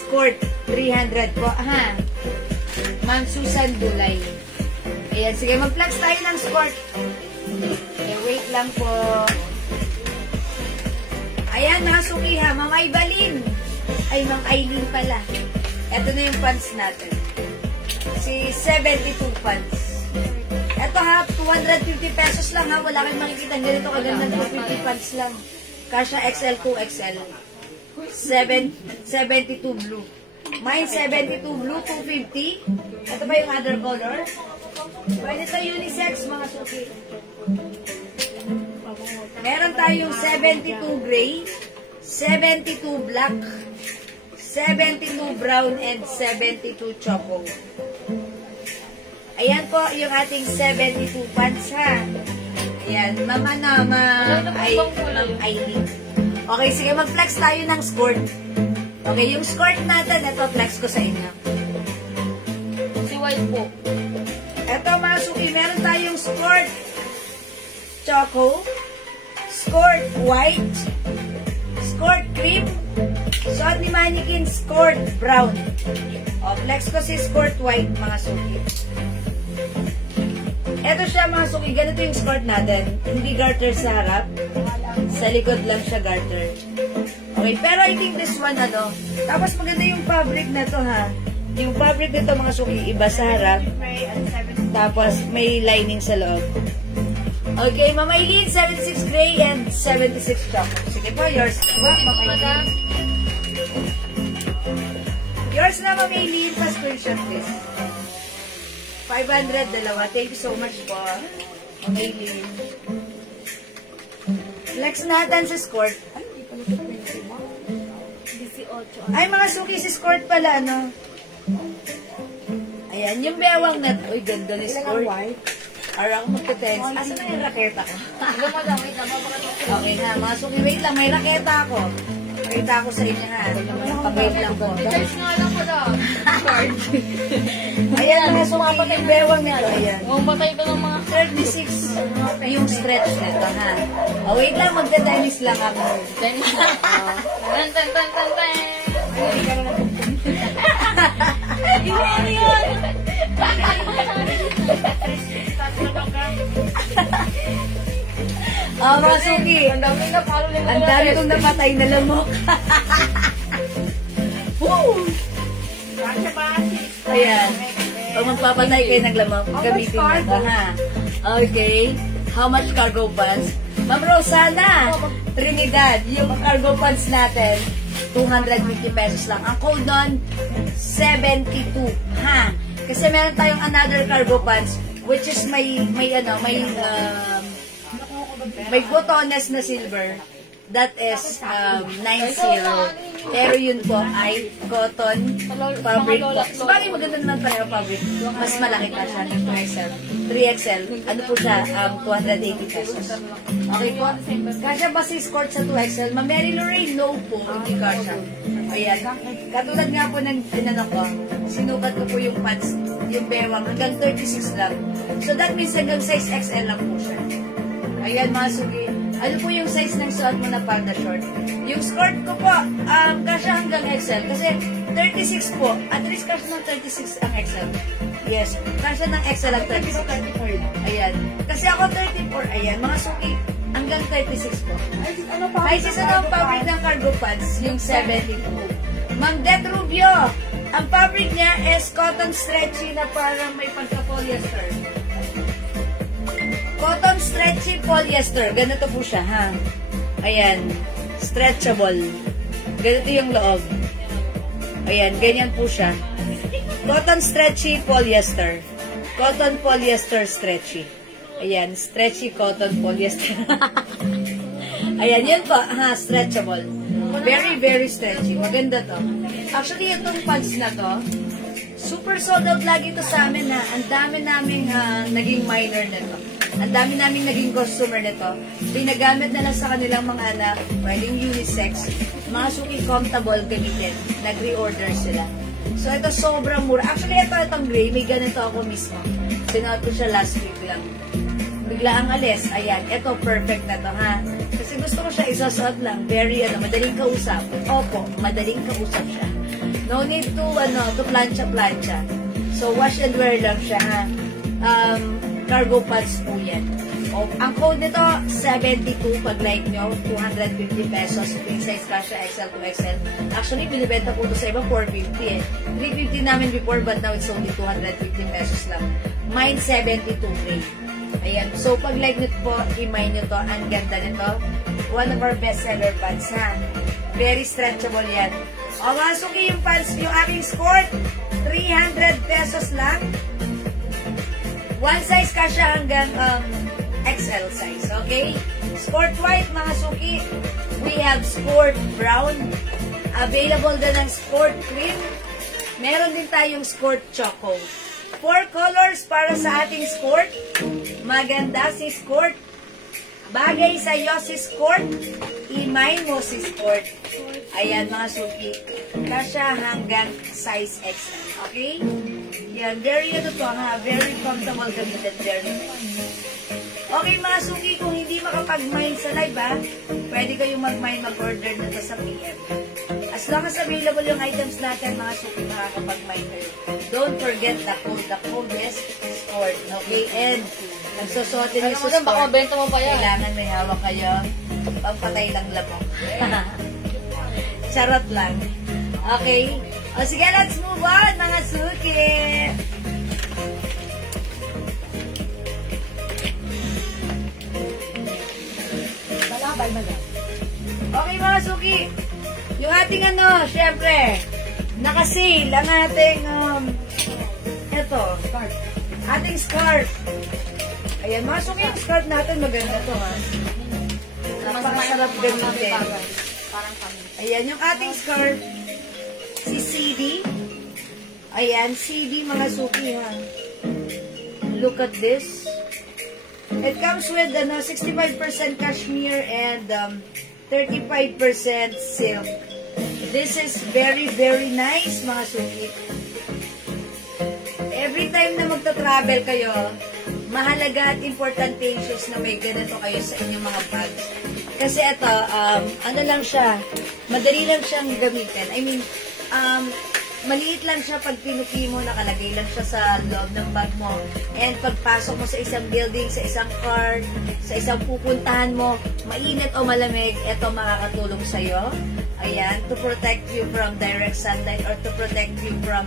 Skirt, 300 po, ha. Ma'am Susan Dulay. Ayan, sige, mag-flex tayo ng skirt. Okay, wait lang po. Ayan, mga suki, ha. Ma'am Aybalin. Ay, Ma'am Aileen pala. Ito na yung pants natin. Si 72 pants. Ito ha, 250 pesos lang ha. Wala kayong makikita ganito kaganda, 250 pants lang. Kasha XL, 2XL. 72 blue. Mine 72 blue, 250. Ito ba yung other color? Pwede sa unisex, mga suki. Meron tayong 72 gray, 72 black, 72 brown, and 72 choco. Ayan po yung ating 72 pants, ha. Ayan, mama na, Ma'am Aileen. Okay, sige, mag-flex tayo ng skirt. Okay, yung skirt natin, ito, flex ko sa inyo. Si white po. Ito, mga suki, meron tayong skirt choco, skirt white, skirt cream, suot ni mannequin, skirt brown. O, flex ko si skirt white, mga suki. Ito siya, mga suki. Ganito yung skirt natin. Hindi garter sa harap. Sa likod lang siya garter. Okay, pero I think this one, ano. Tapos maganda yung fabric na to, ha. Yung fabric nito, mga suki, iba sa harap. Tapos may lining sa loob. Okay, Ma'am Aileen, 76 gray and 76 chocolate. Sige po, yours na, Ma'am Aileen. Yours na, Ma'am Aileen. Pa-screenshot, please. 500, dalawa. Thank you so much po, Ma'am Aileen. Flex natin sa skirt. Ay, mga suki, si skirt pala, ano? Ayan, yung bewang na. Uy, ganda ni skirt. Arang magte-tense. Asan na yung raketa ko? Okay na, mga suki, wait lang. May raketa ako. Raketa ako sa inyo, ha. Pag-wait lang po. Charge nga lang pala. Ayan, mga sumapat yung bewang nito. Ayan. Matay ka ng mga 36 yung stretch nito, ha. Oh, wait lang, magte-tennis lang ako. tennis na. Tan, tan, tan, tan, tan. Ano yun? Oh, mga suki. Ang dami kong napatay na lamok. Woo! Ayan. Pag magpapatay kayo ng lamok, gamitin nyo ito, ha? Okay. How much cargo pants? Ma'am Rosana, Trinidad, yung cargo pants natin, 250 pesos lang. Ang code nun, 72. Ha? Kasi meron tayong another cargo pants, which is may botones na silver. That is 90. Pero yun po ay cotton fabric po. Sabagay maganda naman pareho fabric. Mas malaki pa siya ng 2XL. 3XL. Ano po siya? 280 pesos. Okay po. Kasya ba si skirt sa 2XL? Ma Mary Lorraine, no po. Hindi kasya. Ayan. Katulad nga po ng ko, sinukat ko po yung pants, yung bewang, hanggang 36 lang. So that means hanggang size XL lang po siya. Ayan, mga sugi. Ano po yung size ng suot mo na panda short? Yung skirt ko po, kasya hanggang XL. Kasi 36 po. At least kasya ng 36 ang XL. Yes. Kasya ng XL ang 36. Ayan. Kasi ako 34. Ayan, mga sugi. Hanggang 36 po. Ay, sisa na ang fabric ng cargo pants. Yung 72. Mang Det Rubio. Ang fabric niya is cotton stretchy na parang may pagka-polyester. Cotton stretchy polyester. Ganito po siya, ha? Ayan. Stretchable. Ganito yung loob. Ayan, ganyan po siya. Cotton stretchy polyester. Cotton polyester stretchy. Ayan, stretchy cotton polyester. Ayan, yun po. Ha, stretchable. Very, very stretchy. Maganda to. Actually, itong pants na to, super sold out lagi ito sa amin, ha. Ang dami naming naging minor nito. Ang dami naming naging customer nito. Pinagamit na lang sa kanilang mga anak, pwedeng unisex, mga suki comfortable gamitin. Nag-reorder sila. So, ito sobrang mura. Actually, itong gray, may ganito ako mismo. Sinuot ko siya last week lang. Bigla ang alis. Ayan, ito perfect na to, ha? Kasi gusto ko siya isasuot lang. Very, madaling kausap. Opo, madaling kausap siya. No need to plancha-plancha. So, wash and wear lang siya, ha? Cargo pants po yan. O, ang code nito, 72 pag like nyo, 250 pesos. Free size kasha, XL to XL. Actually, binibenta po ito sa iba, 450 eh. 350 namin before, but now it's only 250 pesos lang. Mine, 72 gray. Ayan. So, pag like nyo po, i-mine nyo to. Ang ganda nito. One of our best seller pants, ha? Very stretchable yan. O, mga suki yung pants, yung aking skirt, 300 pesos lang. One size kasha hanggang XL size, okay? Sport white, mga suki. We have sport brown. Available din ng sport cream. Meron din tayong sport choco. 4 colors para sa ating sport. Maganda si sport. Bagay sa iyo si sport. I-mine mo si sport. Ayan, mga suki. Kasha hanggang size XL, okay? Yan, very very comfortable gamitin, very nice. Okay, mga suki, kung hindi makapag-mine sa live, ha, pwede kayong mag-mine, mag-order nito sa PM. As long as available yung items natin, mga suki, makakapag-mine kayo. Don't forget the code. The code is sport, okay? And, nagsusuotin yung sa sport. Baka benta mo pa yan. Kailangan may hawak kayo. Pampatay lang lamok. Charot lang. Okay? O sige, let's move on, mga suki. Okay, mga suki. Yung ating syempre, naka-sale ang ating, ating scarf. Ayan, mga suki, yung scarf natin, maganda to, ha. Napakasarap gamitin. Ayan, yung ating scarf, si CD. Ayan, CD, mga suki, ha. Look at this. It comes with 65% cashmere and 35% silk. This is very, very nice, mga suki. Every time na magta-travel kayo, mahalaga at importantatious na may ganito kayo sa inyong mga bags. Kasi ito, ano lang siya, madali lang siyang gamitin. I mean, maliit lang siya pag pinuki mo, nakalagay lang siya sa loob ng bag mo. And pagpasok mo sa isang building, sa isang car, sa isang pupuntahan mo, mainit o malamig, ito makakatulong sa'yo. Ayan, to protect you from direct sunlight or to protect you from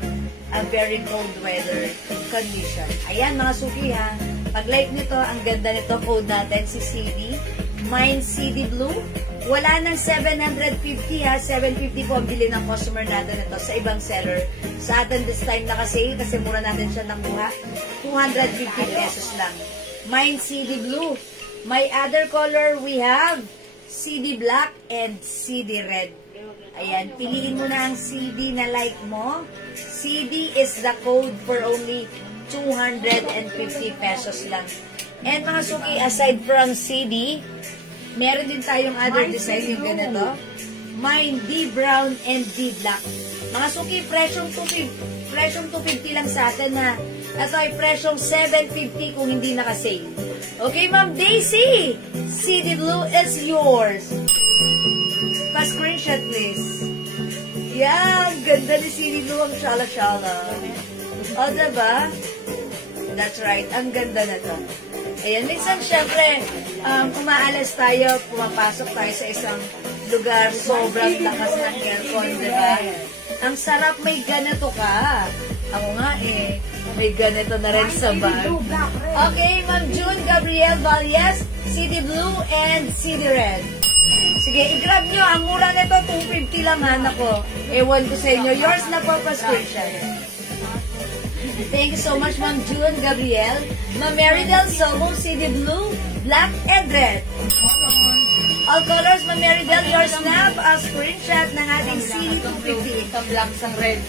a very cold weather condition. Ayan, mga suki, ha. Pag-like nito, ang ganda nito, code natin, si CD. Mine CD Blue. Wala nang 750, ha. 750 po ang bili ng customer natin ito sa ibang seller. Sa atin this time naka-sale kasi mura natin siya nakuha. 250 pesos lang. Mine CD Blue. My other color, we have CD Black and CD Red. Ayan, piliin mo na ang CD na like mo. CD is the code for only 250 pesos lang. And mga suki, aside from CD, meron din tayong other design yung ganito. Mine D brown and D black. Mga suki, presyong 250 lang sa atin, ha. Ito ay presyong 750 kung hindi naka-sale. Okay, Ma'am Daisy, CD Blue is yours. Pa-screenshot, please. Yan, ganda ni CD Blue ang shala-shala. O, diba? That's right, ang ganda na to. Ayan, minsan syempre, umaalas tayo, pumapasok tayo sa isang lugar, sobrang lakas ng aircon, di ba? Ang sarap may ganito ka. Ako nga eh, may ganito na rin sa bag. Okay, Ma'am June Gabriel Valles, CD Blue and CD Red. Sige, i-grab nyo. Ang mura nito, 250 lang ha, nako. Ewan ko sa inyo. Yours na po, pa-screenshot. Thank you so much, Ma'am June Gabriel. Ma'am Meridel Somo, CD Blue, Black, and Red. All colors, Ma'am Meridel, yours na. Pa-screenshot ng ating CD 250. Sa black, sa red.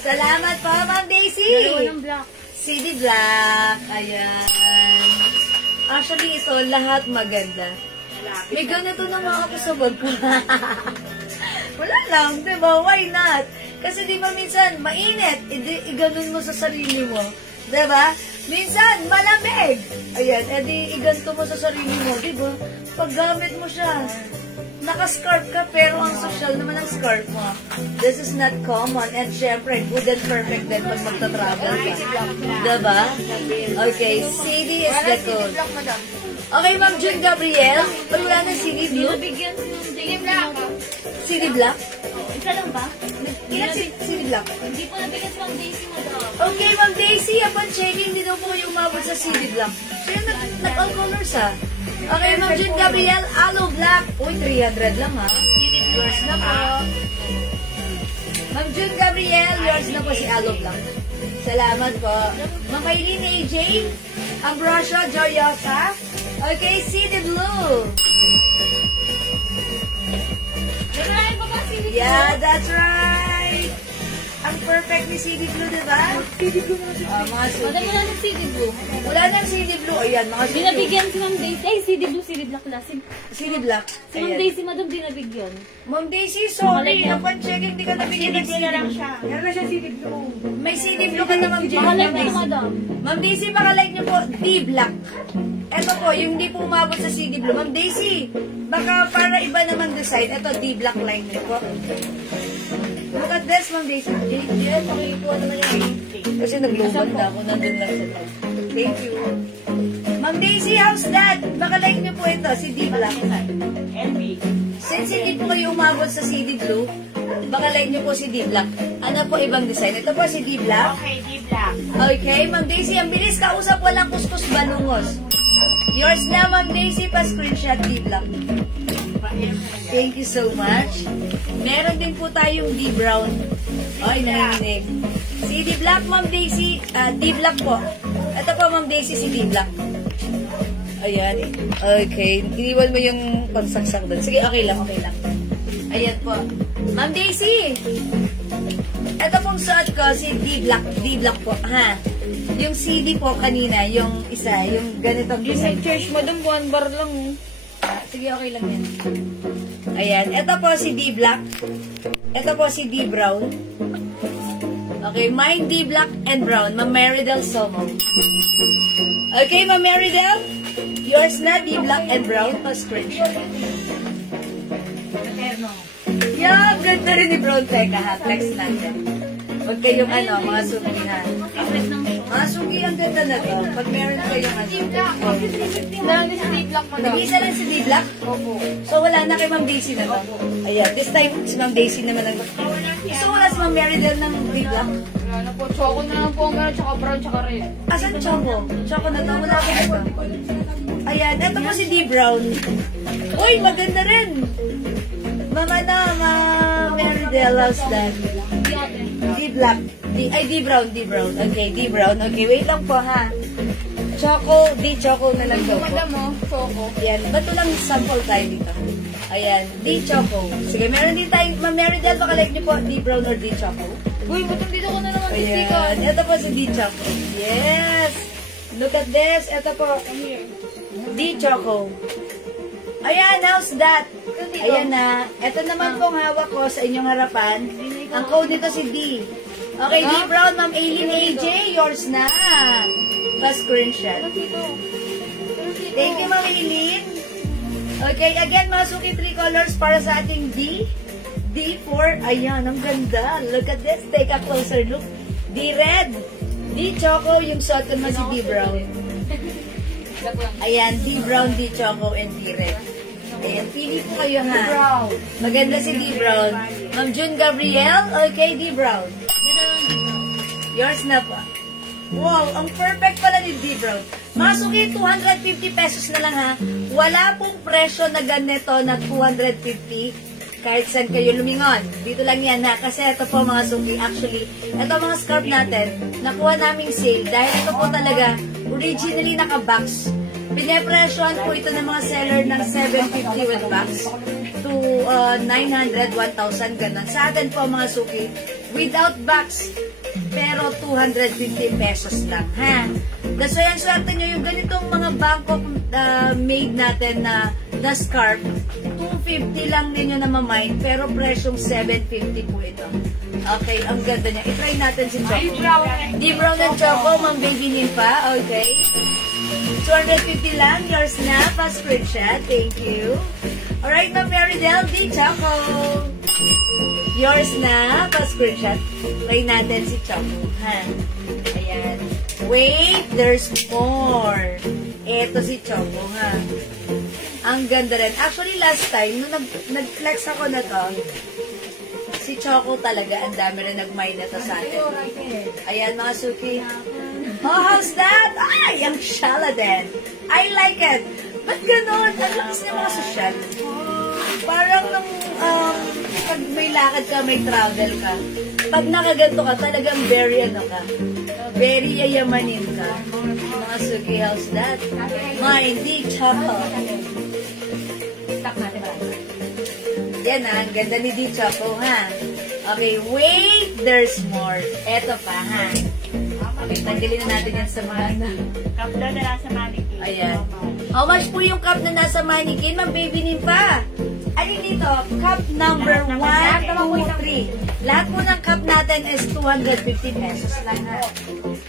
Salamat po, Ma'am Daisy. Dalawa ng black. CD Black. Ayan. Actually, ito, lahat maganda. May ganito naman ako sa bag ko. Wala lang, diba? Why not? Kasi di ba minsan, mainit, iganon mo sa sarili mo. Diba? Minsan, malamig. Ayan, edi iganto mo sa sarili mo. Diba? Paggamit mo siya, naka-scarf ka, pero ang social naman ang scarf mo. This is not common. And syempre, good and perfect din pag magta-travel ka. Diba? Okay, CD is the code. Okay, Ma'am June Gabriel. Wala na CD Blue? Nabigyan ko ng CD black. CD Black? Isa lang ba? Ilan CD Black? Hindi po nabigyan sa Ma'am Daisy mo daw. Okay, Ma'am Daisy, upon checking, hindi daw po yung umabot sa CD Black. So yun, nag-all colors ha. Okay, Ma'am June Gabriel, Aloe Black. Uy, 300 lang ha. Yours na po. Ma'am June Gabriel, yours na po si Aloe Black. Salamat po. Ma'am Eileen AJ, Ambrosio Joyosa. Okay, CD Blue. Nagkakain pa ba CD Blue? Yeah, that's right. Ang perfect ni CD Blue, diba? CD Blue na mga suki. Madami na ng CD Blue. Wala nang CD Blue. Ayan, mga suki. Dinabigyan si Ma'am Daisy. Ay, CD Blue, CD Black na. Si CD Black. Ma'am Ayan. Daisy, madam, dinabigyan. Ma'am Daisy, sorry. Upon checking, di ka nabigyan ng CD Blue. Meron na siya CD Blue. May CD Blue ka na, Ma'am Daisy. Makalay Ma'am na, Daisy. madam. Ma'am Daisy, pakalike niyo po, D-Black. Ito po, yung di po umabot sa CD Blue. Ma'am Daisy, baka para iba naman design. Ito, D-Black line niyo po. Look at this, Ma'am Daisy. Diyan, pakikuha naman yung kasi nagloban na ako, nandun lang sa loob. Thank you. Ma'am Daisy, how's that? Baka like niyo po ito, si D-Black. Since hindi po kayo umabot sa CD Blue, baka like niyo po si D-Black. Ano po ibang design? Ito po si D-Black. Okay, D-Black. Okay, Ma'am Daisy, ang bilis kausap, walang kuskus balungos. Yours na, Ma'am Daisy, pa-screenshot D-Black. Thank you so much. Meron din po tayong D-Brown. Ay, nanginginig. Si D-Black, Ma'am Daisy, D-Black po. Ito po, Ma'am Daisy, si D-Black. Ayan. Okay. Iniwan mo yung pagsaksak doon. Sige, okay lang, okay lang. Ayan po. Ma'am Daisy, ito pong suot ko, si D-Black. D-Black po, ha? Yung CD po kanina, yung isa, yung ganitong design. Church, madam, 1 bar lang. Sige, okay lang yan. Ayan. Ito po si D-Black. Ito po si D-Brown. Okay, mine D-Black and Brown. Ma'am Meridel Somo. Okay, Ma'am Meridel. Yours na, D-Black and Brown. Pa-screenshot. Yeah, ganda rin ni Brown. Teka ha, flex natin. Huwag kayong mga suki ha. Favorite ng show. Mga suki, ang ganda na to. Pag meron kayong Lalo si D-Black mo daw. Nag-isa lang si D-Black? Opo. So, wala na kay Ma'am Daisy na to? Ayan. This time, si Ma'am Daisy naman ang... So, wala si Ma'am Meridel ng D-Black? Wala na po. Choco na lang po ang meron, tsaka brown, tsaka red. Asan Choco? Choco na to? Wala ka na to? Ayan. Ito po si D-Brown. Uy, maganda rin. Mama na, Ma'am Meridel. How's that? D-Black. D-Brown. Okay, D-Brown. Okay, wait lang po ha. Choco, D-Choco na lang daw po. Madam mo, Choco. Ayan, ba't lang sample tayo dito? Ayan, D-Choco. Sige, meron din tayong, Ma'am Meridel, baka like niyo po, D-Brown or D-Choco. Uy, ba't dito ko na naman Ayan, ito po si D-Choco. Yes! Look at this, ito po. D-Choco. Ayan, how's that? Ayan na. Ito naman pong hawak ko sa inyong harapan. Ang code nito si D. Okay, D-Brown, Ma'am Aileen AJ, yours na. Pa-screenshot. Thank you, Ma'am Aileen. Okay, again, mga suki 3 colors para sa ating D. D4. Ayan, ang ganda. Look at this. Take a closer look. D-Red. D-Choco, yung suot ko si D-Brown. Ayan, D-Brown, D-Choco, and D-Red. Ayan, pili po kayo ha. Brown. Maganda si D. Brown. Ma'am June Gabriel, okay, D. Brown. Yours na po. Wow, ang perfect pala ni D. Brown. Mga suki, 250 pesos na lang ha. Wala pong presyo na ganito na 250 kahit saan kayo lumingon. Dito lang yan ha. Kasi ito po mga suki, actually, ito mga scarf natin, nakuha naming sale dahil ito po talaga originally naka-box. Pinepresyohan po ito ng mga seller ng 750 with box to 900, 1,000, ganun. Sa atin po mga suki, without box, pero 250 pesos lang, ha? So yan, swerte nyo yung ganitong mga Bangkok made natin na scarf, 250 lang ninyo na mamind, pero presyong 750 po ito. Okay, ang ganda niya. I-try natin si Choco. Deep brown and Choco, Ma'am Baby Nimpa, okay? 250 lang, yours na, pa-screenshot, thank you. Alright, Ma'am Meridel, D. Choco. Yours na, pa-screenshot. Try natin si Choco, ha? Ayan. Wait, there's more. Ito si Choco, ha? Ang ganda rin. Actually, last time, nung nag-flex ako na to, si Choco talaga, ang dami rin nag-mine na to sa atin. Ayan, mga suki. Oh, how's that? Ay, ang shala din. I like it. Ba't ganun? Ang lakas niya mga sosyal. Parang nung pag may lakad ka, may travel ka, pag nakaganto ka, talagang very ano ka, very yayamanin ka. Mga suki, how's that? Mine, di Choco. Yan ang ganda ni di Choco, ha? Okay, wait, there's more. Eto pa, ha? Okay, tanggalin na natin yan sa mga Cup daw na nasa mannequin. Ayan. How much po yung cup na nasa mannequin? Ma'am Baby Nimpa. Ayun dito, cup number 1, 2, 3. Lahat po ng cup natin is 250 pesos lang ha.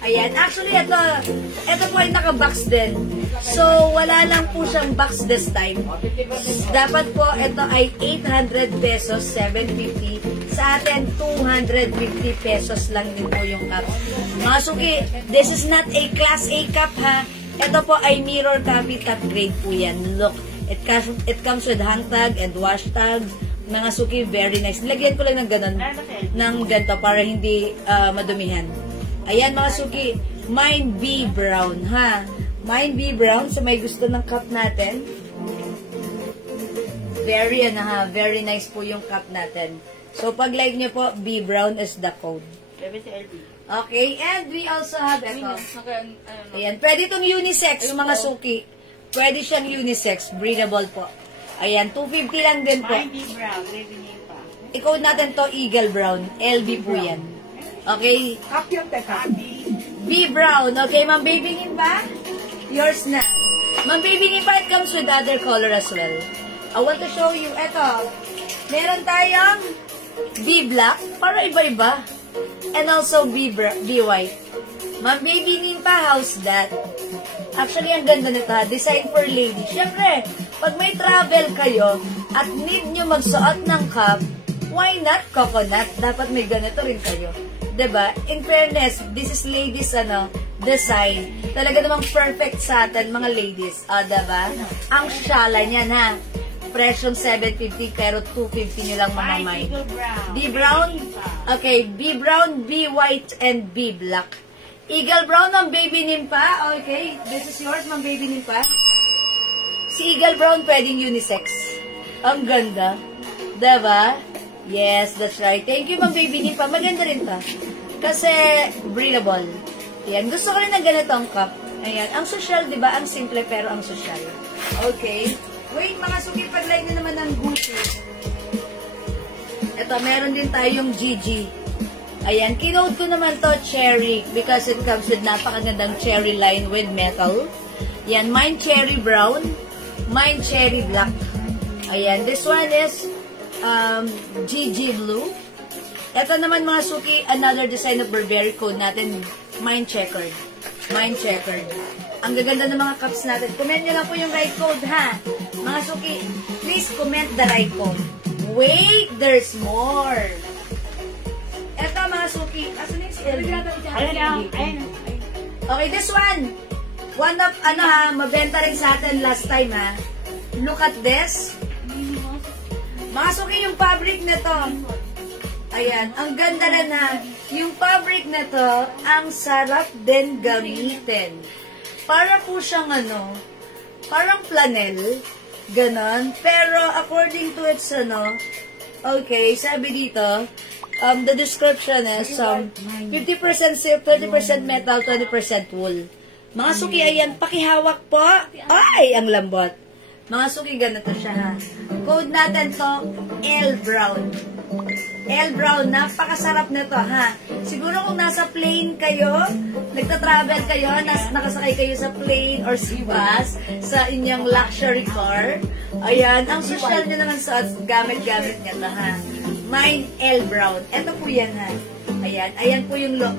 Ayan. Actually, ito po ay naka-box din. So, wala lang po siyang box this time. Dapat po, ito ay 800 pesos, 750. Sa atin, 250 pesos lang din po yung cup. Mga suki, this is not a class A cup ha. Ito po ay mirror copy top grade po yan. Look, it comes with hang tag and wash tag. Mga suki, very nice. Nilagyan ko lang ng ganun, ng ganito para hindi madumihan. Ayan mga suki, mine B brown ha. Mine B brown, so may gusto ng cup natin. Very very nice po yung cup natin. So pag like nyo po, B brown is the code. Okay, and we also have ito. Ayan, pwede itong unisex, mga suki. Pwede siyang unisex, breathable po. Ayan, 250 lang din po. I-code natin to Eagle Brown. LB po yan. Okay? Cup yung teka. B Brown. Okay, Ma'am Baby Nimpa? Yours na. Ma'am Baby Nimpa, it comes with other color as well. I want to show you. Ito. Meron tayong B Black. Para iba-iba. And also B White. Ma'am Baby Nimpa, how's that? Actually, ang ganda nito ha. Design for ladies. Siyempre, pag may travel kayo at need nyo magsuot ng cup, why not coconut? Dapat may ganito rin kayo. Diba? In fairness, this is ladies design. Talaga namang perfect sa atin, mga ladies. Diba? Ang shala niyan ha. Presyong 750 pero 250 nyo lang mamamay. B brown? Okay, B brown, B white, and B black. Eagle Brown, Ma'am Baby Nimpa. Okay, this is yours, Ma'am Baby Nimpa. Si Eagle Brown pwedeng unisex. Ang ganda. Diba? Yes, that's right. Thank you, Ma'am Baby Nimpa. Maganda rin ta. Kasi breathable. Ayan, gusto ko rin ng ganitong cup. Ayan, ang social, diba? Ang simple pero ang social. Okay. Wait, mga suki, pag-line na naman ng Gucci. Ito, meron din tayong GG. Ayan, kinote ko naman to cherry because it comes with napakagandang cherry line with metal. Ayan, mine cherry brown, mine cherry black. Ayan, this one is GG blue. Ito naman mga suki, another design of Burberry code natin, mine checkered. Mine checkered. Ang gaganda ng mga cups natin. Comment nyo lang po yung right code ha. Mga suki, please comment the right code. Wait, there's more. Eto mga suki. Asan yung LB? Okay, this one. One of, mabenta rin sa atin last time ha. Look at this. Mga suki, yung fabric na to. Ayan, ang ganda na. Yung fabric na to, ang sarap din gamitin. Para po siyang parang flanel. Ganon. Pero according to its okay, sabi dito, the description is 50% silk, 20% metal, 20% wool. Mga suki, ayan, pakihawak po. Ay, ang lambot. Mga suki, ganito siya ha. Code natin to, L Brown. L Brown, napakasarap nito ha. Siguro kung nasa plane kayo, nagta-travel kayo, nakasakay kayo sa plane or sa bus, sa inyong luxury car. Ayan, ang social nyo naman sa gamit-gamit nyo to ha. Mine, L Brown. Ito po yan ha. Ayan, ayan po yung loob,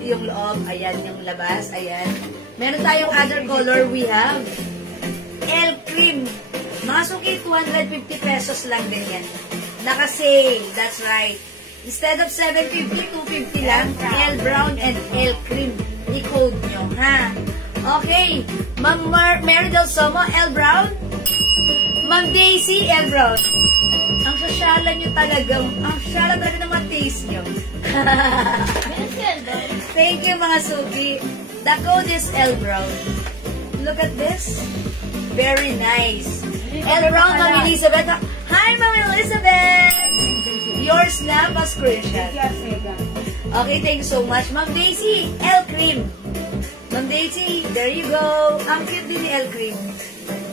ayan yung labas, ayan. Meron tayong other color, we have L Cream. Mga suki, 250 pesos lang din yan. Naka-sale, that's right. Instead of 750, 250 lang. L Brown and L Cream. I-code nyo, ha? Okay. Ma'am Mary Del Somo, L Brown. Ma'am Daisy, L Brown. Ang sasyalan nyo talaga. Ang sasyalan talaga ng mga taste nyo. Thank you, mga suki. The code is L Brown. Look at this. Very nice. L Brown, Ma'am Elizabeth. Hi, Ma'am Elizabeth. Yours na, pa-screenshot. Okay, thank you so much. Ma'am Daisy, L Cream. Ma'am Daisy, there you go. Ang cute din ni L Cream.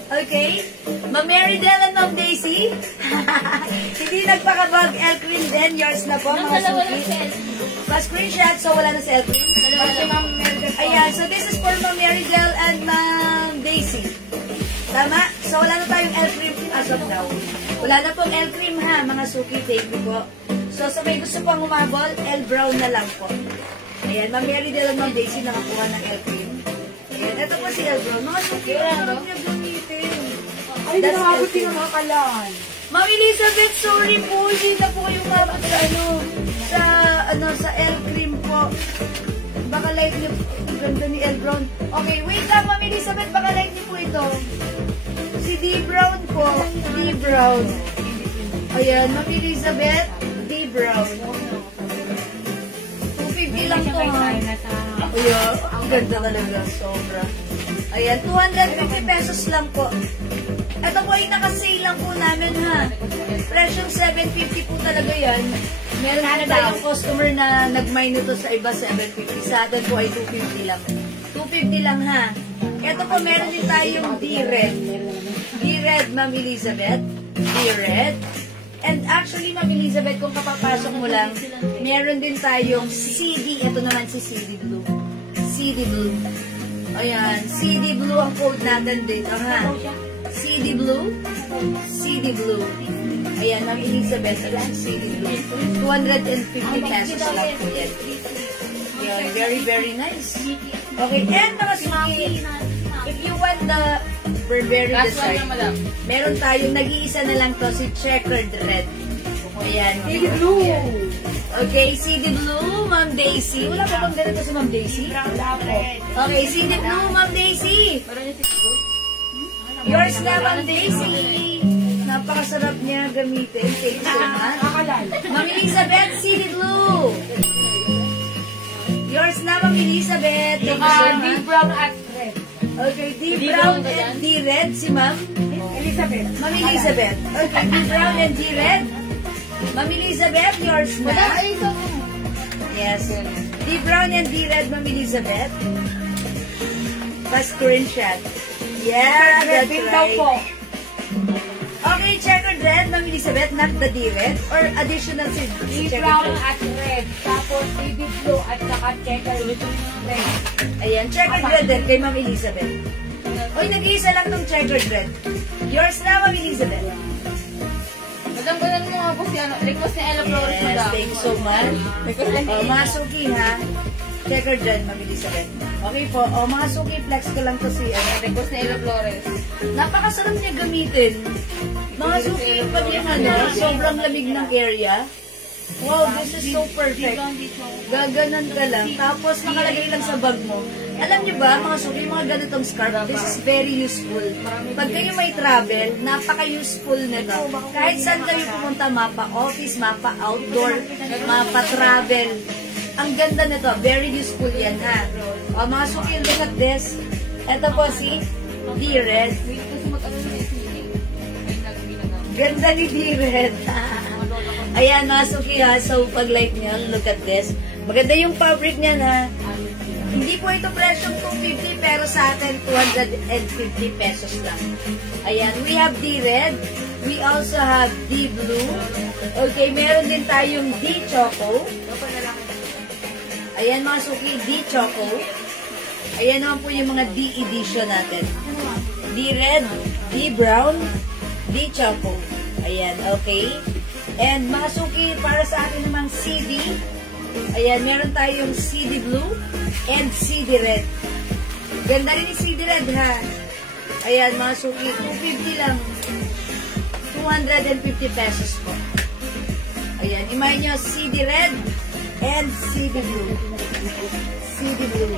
Okay? Ma'am Mary Del and Ma'am Daisy. Hindi nagpakabag L Cream din. Yours na po, mga suki. Pa-screenshot, so wala na sa L Cream. Ayan, so this is for Ma'am Mary Del and Ma'am Daisy. Tama? So wala na tayong L Cream as of now. Wala na pong L Cream ha, mga suki. Thank you po. So, sa may gusto pang umabol, L Brown na lang po. Ayan, Ma'am Mary Del and Ma'am Daisy nakakuha ng L Cream. Ayan, ito po si L Brown. Mga suki, sarap niya gamitin. Ay, nakakabot yung mga kalan. Ma'am Elizabeth, sorry po, hindi na po kayo mabot sa L Cream po. Baka like niyo, ganda ni L Brown. Okay, wait lang, Ma'am Elizabeth, baka like niyo po ito. Si D Brown po, D Brown. Ayan, Ma'am Elizabeth, D Brown. 250 lang po ha. Ayan, ang ganda talaga, sobra. Ayan, 250 pesos lang po. Ito po ay naka-sale lang po namin ha. Presyong 750 po talaga yan. Meron na tayong customer na nag-mine nito sa iba 750. Sa atin po ay 250 lang. 250 lang ha. Ito po meron din tayong D-Red. D-Red, Ma'am Elizabeth. D-Red. And actually, Ma'am Elizabeth, kung kapapasok mo lang, meron din tayong CD. Ito naman si CD Blue. CD Blue. Ayan. CD Blue ang code natin dito ha. CD Blue. CD Blue. Ayan, Ma'am Elizabeth. Ayan, CD Blue. 250 pesos lang po yan. Ayan, very, very nice. Okay, and mga suki, if you want the Burberry design, meron tayong nag-iisa na lang to, si Checkered Red. Ayan. CD Blue. Okay, CD Blue, Ma'am Daisy. Wala pa bang ganito sa Ma'am Daisy? Wala po. Okay, CD Blue, Ma'am Daisy. Yours na, Ma'am Daisy. Napakasarap niya gamitin. Thank you so much. Ma'am Elizabeth, CD Blue. Yours na, Ma'am Elizabeth. Thank you so much. D Brown at Red. Okay, D Brown and D Red, si Ma'am Elizabeth. Ma'am Elizabeth. Okay, D Brown and D Red. Ma'am Elizabeth, yours na. Yes. D Brown and D Red, Ma'am Elizabeth. Pa-screenshot. Yeah, that's right. Okay, Checkered Red, Ma'am Elizabeth, not the D Red, or additional si D Checkered Brown Red. at Red. Tapos CD Blue at saka Checkered Red. Ayan, Checkered Red din kay Ma'am Elizabeth. Uy, nag-iisa lang tong Checkered Red. Yours na, Ma'am Elizabeth. Madamdaman mo nga po si request ni Ella Flores mo Yes, daw. thank you so much. Mga suki ha. Checkered Red, Ma'am Elizabeth. Okay po. Mga suki, flex ko lang to si Request ni Ella Flores. napakasarap niya gamitin. Mga suki, pag yung sobrang lamig ng area, Wow, this is so perfect. Dito, dito. Gaganan ka lang, tapos nakalagay lang sa bag mo. Alam niyo ba, mga suki, mga ganitong scarf, this is very useful. Pag kayo may travel, napaka-useful nito. Kahit saan kayo pumunta, mapa-office, mapa-outdoor, mapa-travel. Ang ganda nito, very useful yan, ha? O, mga suki, look at this. Ito po si D-Red. Ganda ni D-Red. Ayan, mga suki, ha? So, pag like niyo, look at this. Maganda yung fabric niya, ha? Hindi po ito presyong 250 pero sa atin 250 pesos lang. Ayan, we have D-Red. We also have D-Blue. Okay, meron din tayong D-Choco. Ayan mga suki, D-Choco. Ayan naman po yung mga D-Edition natin. D-Red, D-Brown, D-Choco. Ayan, okay. And mga suki, para sa atin namang CD. Ayan, meron tayong CD Blue and CD Red. Ganda rin yung CD Red, ha? Ayan, mga suki, 250 lang. 250 pesos po. Ayan, imahin nyo, CD Red and CD Blue. CD Blue.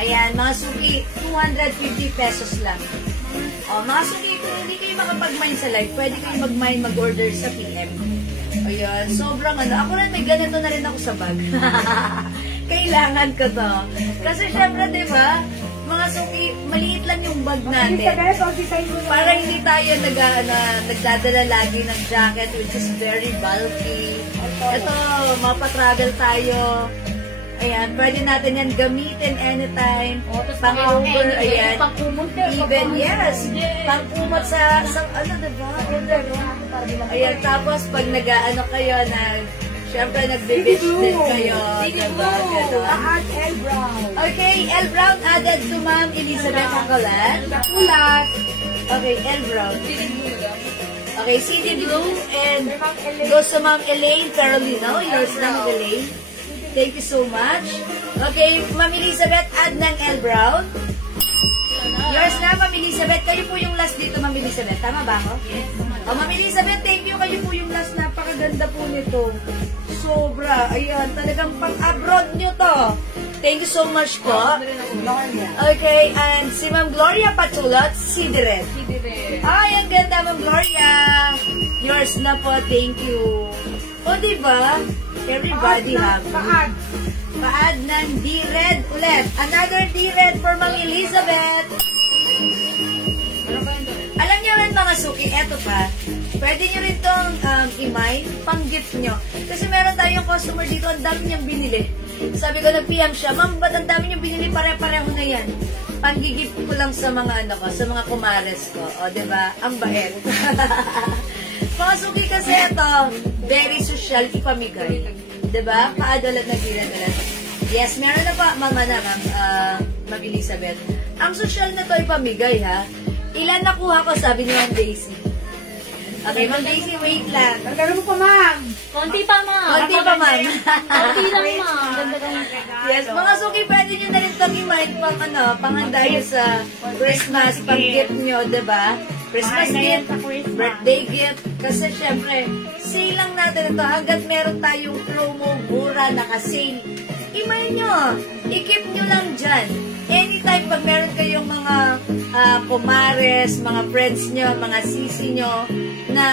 Ayan, mga suki, 250 pesos lang. O, mga suki, kung hindi kayo makapag-mine sa live, pwede kayo mag-mine, mag-order sa PM. Ayan, sobrang ano. Ako rin, may ganito na rin ako sa bag. Kailangan ko to. Kasi syempre, di ba, mga suki, maliit lang yung bag natin. Para hindi tayo nagdadala lagi ng jacket which is very bulky. Ito, mapatravel tayo. Ayan, pwede natin yan gamitin anytime. Pang-over, ayan. Even, yes. Pang-kumot sa ano, diba? Ayan, tapos pag nag-ano kayo, syempre nagbe-beach din kayo. Diba? Add L Brown. Okay, L Brown added to Ma'am Elizabeth Acolan. Nakulat. Okay, L Brown. Okay, CD Blue and goes to Ma'am Elaine Carolino. Yours na, Ma'am Elaine. Thank you so much. Okay, Ma'am Elizabeth, add ng L Brown. Yours na, Ma'am Elizabeth. Kayo po yung last dito, Ma'am Elizabeth. Tama ba ako? Yes. Oh, Ma'am Elizabeth, thank you. Kayo po yung last. Napakaganda po nito. Sobra. Ayan, talagang pang-abroad nyo to. Thank you so much po. Okay, and si Ma'am Gloria Patulot, CD Red. Ay, ang ganda, Ma'am Gloria. Yours na po, thank you. O, diba? Everybody have. Pa-add ng D-Red ulit. Another D-Red for Ma'am Elizabeth. Alam niyo rin mga suki, eto pa. Pwede niyo rin itong i-mine, pang-gift nyo. Kasi meron tayong customer dito, ang dami niyang binili. Sabi ko, nag-PM siya, Ma'am, ba't ang dami niyang binili? Pare-pareho na yan. Pang-gift ko lang sa mga ano ko, sa mga kumares ko. O, diba? Ang bait. Mga suki kasi ito, very social, ipamigay. Diba? Paadalat na ginagalat. Yes, meron na pa, Ma'am Elizabeth. Ang social na to ipamigay, ha? Ilan nakuha ko, sabi ni Ma'am Daisy. Okay, Ma'am Daisy, wait lang. Nagkaroon mo pa, Ma'am. Konti pa, Ma'am. Konti pa, Ma'am. Konti lang, Ma'am. Yes, mga suki, pwede nyo na rin itong i-mind panghanda nyo sa Christmas, pang-gift nyo, diba? Christmas gift, birthday gift. Kasi syempre, sale lang natin ito. Hanggat meron tayong promo, mura, naka-sale. I-mind nyo. I-keep nyo lang dyan. Anytime pag meron kayong mga kumares, mga friends nyo, mga sisi nyo, na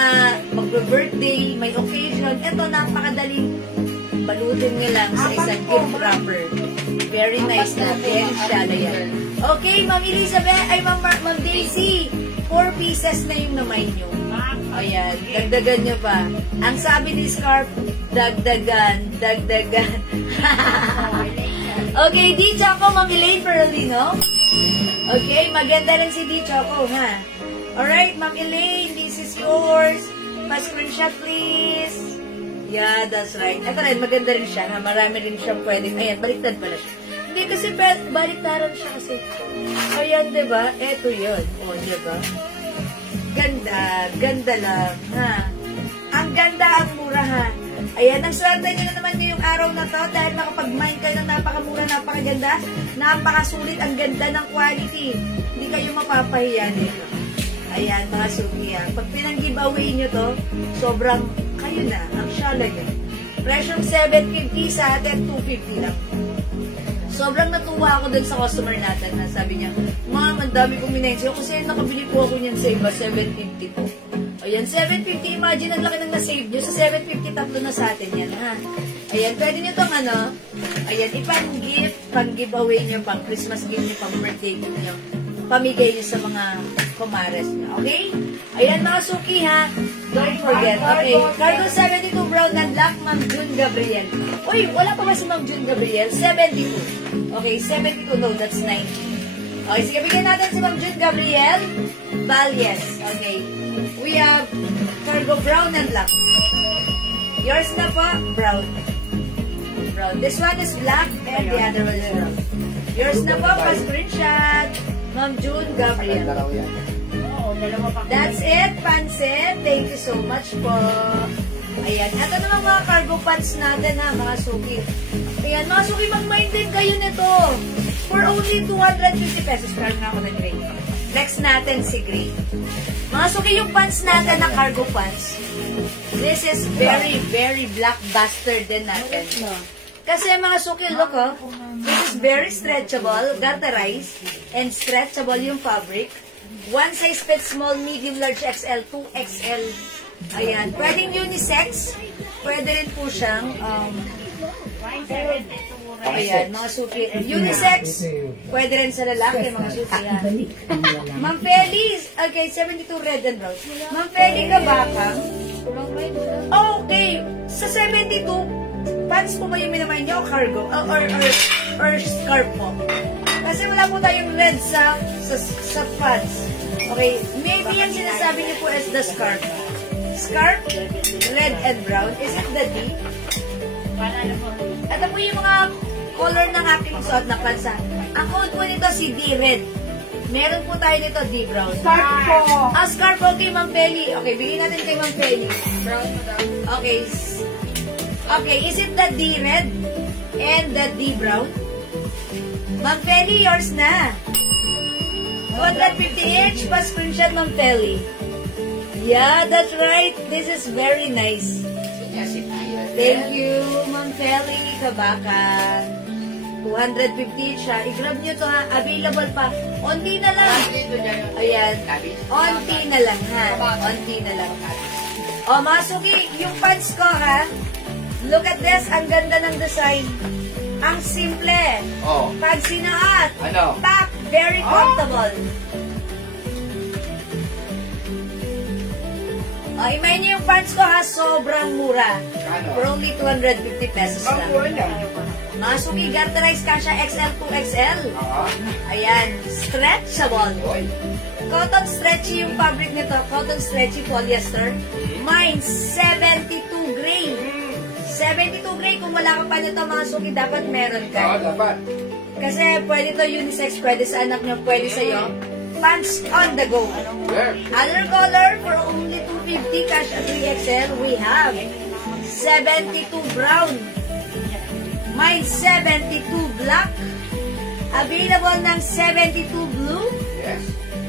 magbe-birthday, may occasion, ito napakadaling balutin nyo lang sa isang gift wrapper. Very nice na. Very shallow yan. Okay, Ma'am Elizabeth, ay Ma'am Daisy, 4 pieces na yung namay nyo. Ayan, dagdagan nyo pa. Ang sabi ni Scarf, dagdagan. Okay, D-Choco, Ma'am Elaine Perolino. Okay, maganda rin si D-Choco, ha? Alright, Ma'am Elaine, this is yours. Pa-screenshot, please. Yeah, that's right. Ito rin, maganda rin siya, ha? Marami rin siyang pwedeng. Ayan, baliktad pala siya. Hindi kasi baliktaran siya kasi. Ayan, diba? Ito yun. O, diba? Ganda lang, ha? Ang ganda, ang mura, ha? Ayan, ang swerte nyo na naman ngayong araw na to dahil makapag-mine kayo ng napakamura, napakaganda, napakasulit, ang ganda ng quality. Hindi kayo mapapahiya nito. Ayan, mga suki. Pag pinang-giveaway nyo to, sobrang kayo na, ang shala nyo. Presyong 750 sa atin, 250 lang. Sobrang natuwa ako dun sa customer natin na sabi niya, ma'am, ang dami kong minensyo kasi nakabili po ako niyan sa iba, 750 po. Ayan, 750, imagine ang laki ng na-save nyo. Sa 750, tatlo na sa atin yan, ha? Ayan, pwede nyo itong ayan, ipang-gift, pang-giveaway nyo, pang-Christmas gift nyo, pang-birthday gift nyo. Pamigay nyo sa mga kumares nyo, okay? Ayan, mga suki, ha? Don't forget, okay? Cargo 72 brown and black, Ma'am June Gabriel. Uy, wala pa ba si Ma'am June Gabriel? 72. Okay, 72, no, that's 90. Okay, sige, bigyan natin si Ma'am June Gabriel. Valyes, okay. We have cargo brown and black. Yours na po, brown. Brown. This one is black and the other one is brown. Yours na po, pa-screenshot. Ma'am June Gabriel. That's it, Pansit. Thank you so much po. Ayan. Ito naman mga cargo pants natin ha, mga suki. Ayan, mga suki, mag-mind din kayo nito. For only 250 pesos. Pero nga ako ng gray. Next natin si gray. Mga suki, yung pants natin na cargo pants. This is very, very blockbuster din natin. Kasi mga suki, look oh. This is very stretchable, garterized, and stretchable yung fabric. One size fits small, medium, large, XL, 2XL. Ayan. Pwedeng unisex. Pwede rin po siyang, ayan, mga suki. Unisex. Pwede rin sa lalaki, mga suki. Ma'am Feliz. Okay, 72 red and brown. Ma'am Feliz ka ba ka? Okay. Sa 72, pants po ba yung minamayin niyo o cargo? Or scarf po? Kasi wala po tayong red sa pants. Okay, maybe yung sinasabi niyo po is the scarf. Scarf, red and brown. Is it the D? Ito po yung mga color ng aking suot na pants. Ang code po nito si D red. Meron po tayo nito D brown. Scarf po. Scarf. Okay, Ma'am Feli. Okay, bigyan natin kay Ma'am Feli. Brown po daw. Okay. Okay, is it the D red and the D brown? Ma'am Feli, yours na. 250 each, pa-screenshot, Ma'am Feli. Yeah, that's right. This is very nice. Thank you, Ma'am Feli Kabakan. 250 each siya. I-grab nyo to ha. Available pa. Onti na lang. Ayan. Onti na lang ha. Onti na lang. O, mga suki, yung pants ko ha. Look at this. Ang ganda ng design. Ang simple. Oh. Pag sinuot. Ano? Tak. Very comfortable. Oh, imagine niyo yung pants ko ha. Sobrang mura. Ano? For only 250 pesos lang. Mga suki, garterized ka siya XL to XL. Ayan. Stretchable. Cotton stretchy yung fabric nito. Cotton stretchy polyester. Mine, 72 gray. 72 gray. Kung wala ka pa nito, mga suki, dapat meron ka. Oo, dapat. Kasi pwede to unisex, pwede sa anak nyo, pwede sa'yo. Pants on the go. Other color, for only 250, cash at 3XL, we have 72 brown. Mine, 72 black. Available ng 72 blue. Yes.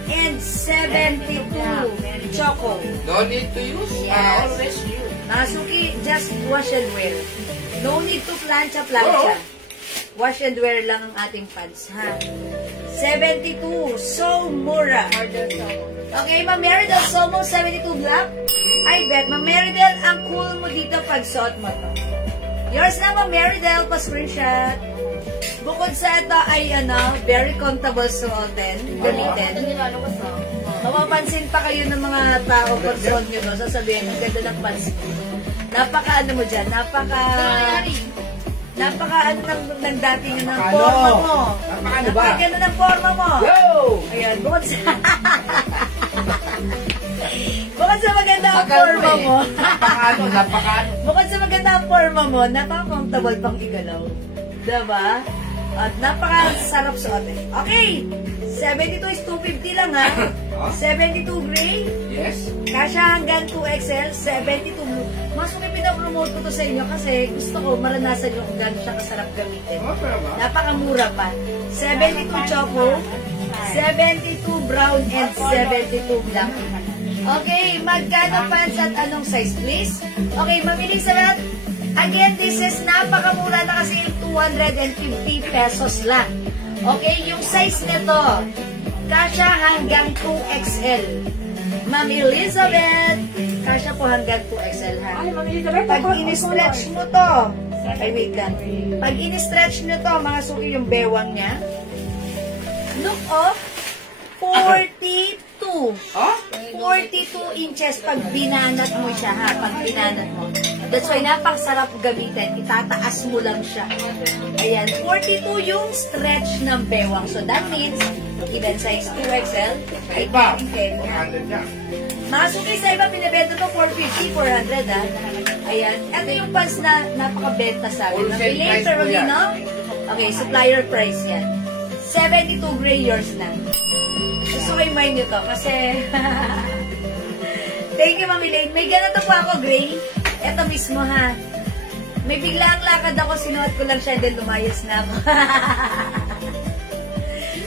And 72 choco. Don't need to use. Yes. Always use. Nasuki, just wash and wear. No need to plancha. Wash and wear lang ang ating pants, ha? 72, so mura. Okay, Ma'am Meridel, Somo 72 black. I bet, Ma'am Meridel, ang cool mo dito pag suot mo to. Yours na, Ma'am Meridel, pa-screenshot. Bukod sa ito ay, very comfortable suotin, gamitin. Mapapansin pa kayo ng mga tao pag suot nyo to, sasabihin, ang ganda ng pants. Napaka-ano mo dyan, napaka-ano ng dating ng forma mo. Napaka-ano ba? Napaka-ano ng forma mo. Yo! Ayan, bukod sa maganda ang forma mo. Napaka-ano. Bukod sa maganda ang forma mo, napaka-comfortable pang igalaw. Diba? At napaka-sarap suotin. Okay! 72 is 250 lang ha. 72 gray. Yes. Kasya hanggang 2XL, 72 blue. Mas pinapromote ko to sa inyo kasi gusto ko maranasan nyo kung gano'n siya kasarap gamitin. Napakamura pa. 72 choco, 72 brown, and 72 black. Okay, magkano pants at anong size, please? Okay, mamili sa lahat. Again, this is napakamura na kasi yung 250 pesos lang. Okay, yung size nito, kasya hanggang 2XL. Ma'am Elizabeth, kasya po hanggang 2XL ha. Ay, Ma'am Elizabeth, Pag in-stretch mo to, ay wait lang. Pag in-stretch nyo to, mga suki yung bewang niya, look off, 42. Oh? 42 inches pag binanat mo siya ha, pag binanat mo. That's why napakasarap gamitin. Itataas mo lang siya. Ayan, 42 yung stretch ng bewang. So that means, even size 2XL, ay Iba. 10 yan. 400 na. Mga suki sa iba, pinabenta to 450, 400 ha. Ayan. Ito yung pants na napakabenta sa akin. Wholesale Nabili, price pero po yan. no? Okay, supplier price yan. 72 gray yours na. Gusto ko yung mind nyo to kasi... Thank you, Mami Lane. May ganito po ako, gray. Ito mismo, ha. May biglang lakad ako, sinuot ko lang siya, then lumayas na ako.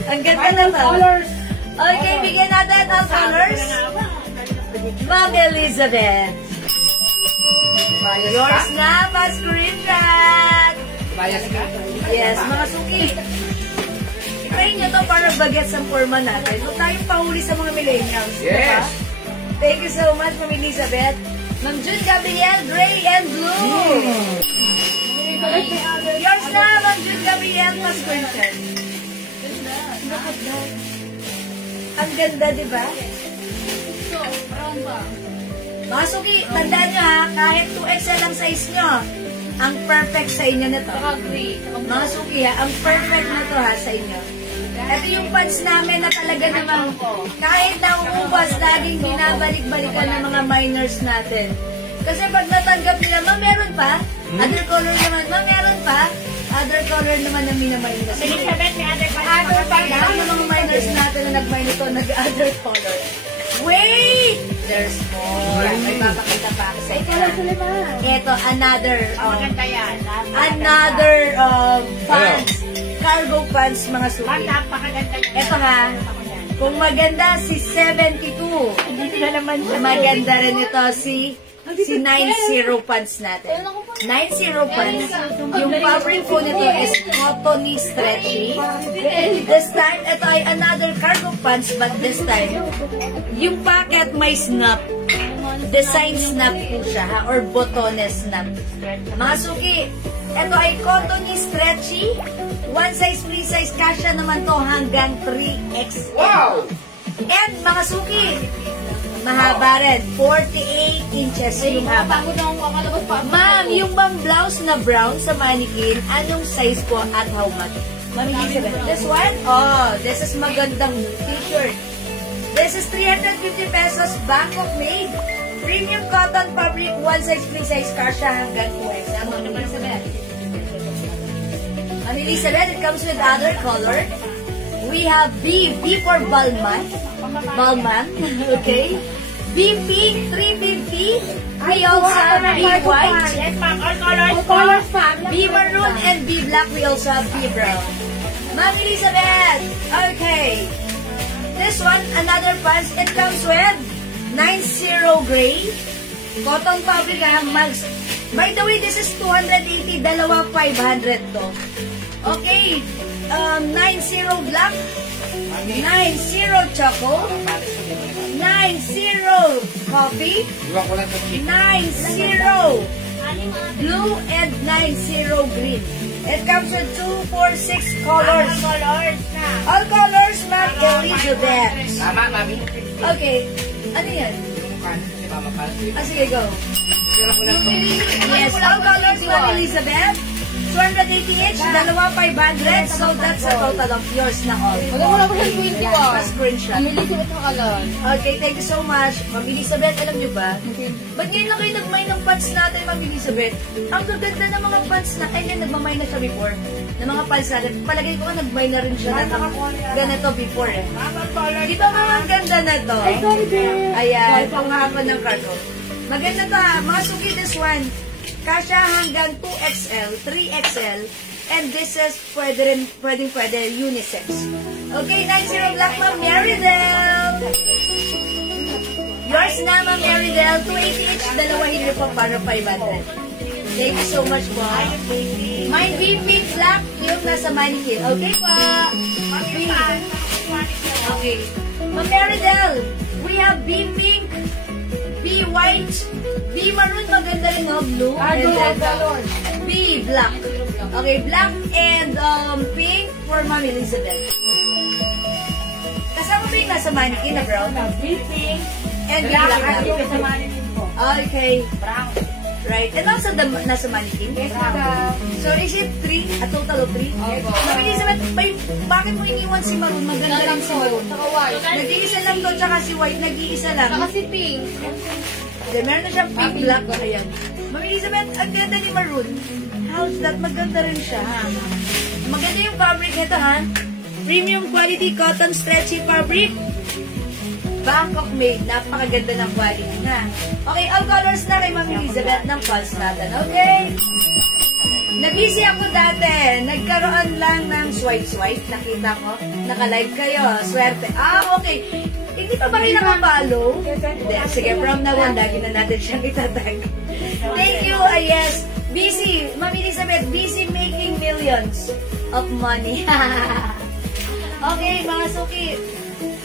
Ang ganda na to. Colors. Okay, bigyan natin ang colors. Ma'am Elizabeth. Yours na, pa-screenshot. Bias ka? Yes, mga suki. Try nyo to para bagets ang forma natin. Huwag tayong pahuli sa mga millennials. Yes. Diba? Thank you so much, Ma'am Elizabeth. Ma'am June Gabriel, gray and blue. Yours na, Ma'am June Gabriel, pa-screenshot. Ang ganda, di ba? So, brown ba? Mga suki, tandaan nyo ha, kahit 2XL ang size nyo, ang perfect sa inyo nito. Saka gray. Mga suki ha, ang perfect na to ha sa inyo. Ito yung pants namin na talaga namang kahit nauubas, laging binabalik-balikan ng mga minors natin. Kasi pag natanggap nila, ma, meron pa? Other color naman, ma, meron pa? Other color naman ang minaminos. Elizabeth, may other pa. Other pa lang ng mga minors natin na nag-mine ito, nag-other color. Wait! There's more. May papakita pa ako sa inyo. Ito, another, Maganda yan. another pants. Cargo pants, mga suki. Napakaganda yan. Ito ha, kung maganda si 72, Hindi na naman siya. maganda rin ito si 90 pants natin. 90 pants, yung fabric po nito is cottony stretchy. This time, ito ay another cargo pants, but this time, yung pocket may snap. Design snap po siya ha, or botones snap. Mga suki, ito ay cottony stretchy. One size, free size, kasya naman to hanggang 3X. Wow! And mga suki, mahaba rin. 48 inches yung haba. Pagod na akong kakalabas pa. Ma'am, yung bang blouse na brown sa mannequin, anong size po at how much? Ma'am, this one? Oh, this is magandang t-shirt. This is 350 pesos, Bangkok made. Premium cotton fabric, one size, free size, kasya hanggang 2X. Ano naman sa Ma'am Elizabeth, it comes with other color. We have B for Balmain. Balmain, okay. B pink, 350. We also have B white, Yes, ma'am. All colors. All colors, ma'am. B maroon, and B black. We also have B brown. Ma'am Elizabeth, okay. This one, another pants. It comes with 90 gray. Cotton fabric ha, mags. By the way, this is 280, dalawa 500 to. Okay, 90 black, 90 choco, 90 coffee, Iwan ko lang sa chick. 90 blue, and 90 green. It comes with 2, 4, 6 colors. All colors na. All colors, Ma'am Elizabeth. Tama, mami. Okay, ano yan? Yung kanin si Mama Pal. Ah, sige, go. Sira ko lang sa Yes, all colors, Ma'am Elizabeth. 280 each, dalawa 500. So, that's a total of yours na all. Wala mo na ko siyang 21. Pa-screenshot. Nilisin ito kalan. Okay, thank you so much. Ma'am Elizabeth, alam niyo ba? Ba't ngayon lang kayo nag-mine ng pants natin, Ma'am Elizabeth? Ang gaganda ng mga pants na, ay, nagmamine na siya before. Ng mga pants natin. Palagay ko nga nag-mine na rin siya ng ganito before eh. Di ba mga ang ganda na to? Ay, sorry, babe. Ayan, panghapon ng cargo. Maganda to ha. Mga suki, this one. Kasya hanggang 2XL, 3XL, and this is pwede unisex. Okay, 90 black, Ma'am Marydel. Yours na, Ma'am Meridel. 280 each. Dalawahin niyo po para 500. Thank you so much po. Mine pink black. Yung nasa mannequin. Okay po. Okay. Ma'am Meridel, we have B pink, B white, B maroon, maganda rin, no? Blue, and then B black. Okay, black and pink for Ma'am Elizabeth. Kasama ba yung nasa mannequin na brown? B pink. And Black. black. Yung sa mannequin po. Okay. Brown. Right. And also, nasa mannequin? Yes, madam. So, is it 3? A total of 3? Opo. Ma'am Elizabeth, bakit mo iniwan si maroon? Maganda lang si maroon. Saka white. Nag-iisa lang to, tsaka si white, nag-iisa lang. Saka si pink. Then, meron na siyang pink black. Ayan. Ma'am Elizabeth, ang ganda ni maroon. How's that? Maganda rin siya, ha? Maganda yung fabric nito, ha? Premium quality cotton stretchy fabric. Bangkok made. Napakaganda ng quality na. Okay, all colors na kay Ma'am Elizabeth ng pulse natin. Okay? Nabisi ako dati. Nagkaroon lang ng swipe. Nakita ko. Naka-live kayo. Swerte. Okay. Hindi pa ba kayo nakapalo? Hindi. Sige, from now on, lagi na natin siyang itatag. Thank you. Yes. Busy. Ma'am Elizabeth, busy making millions of money. Okay, mga suki.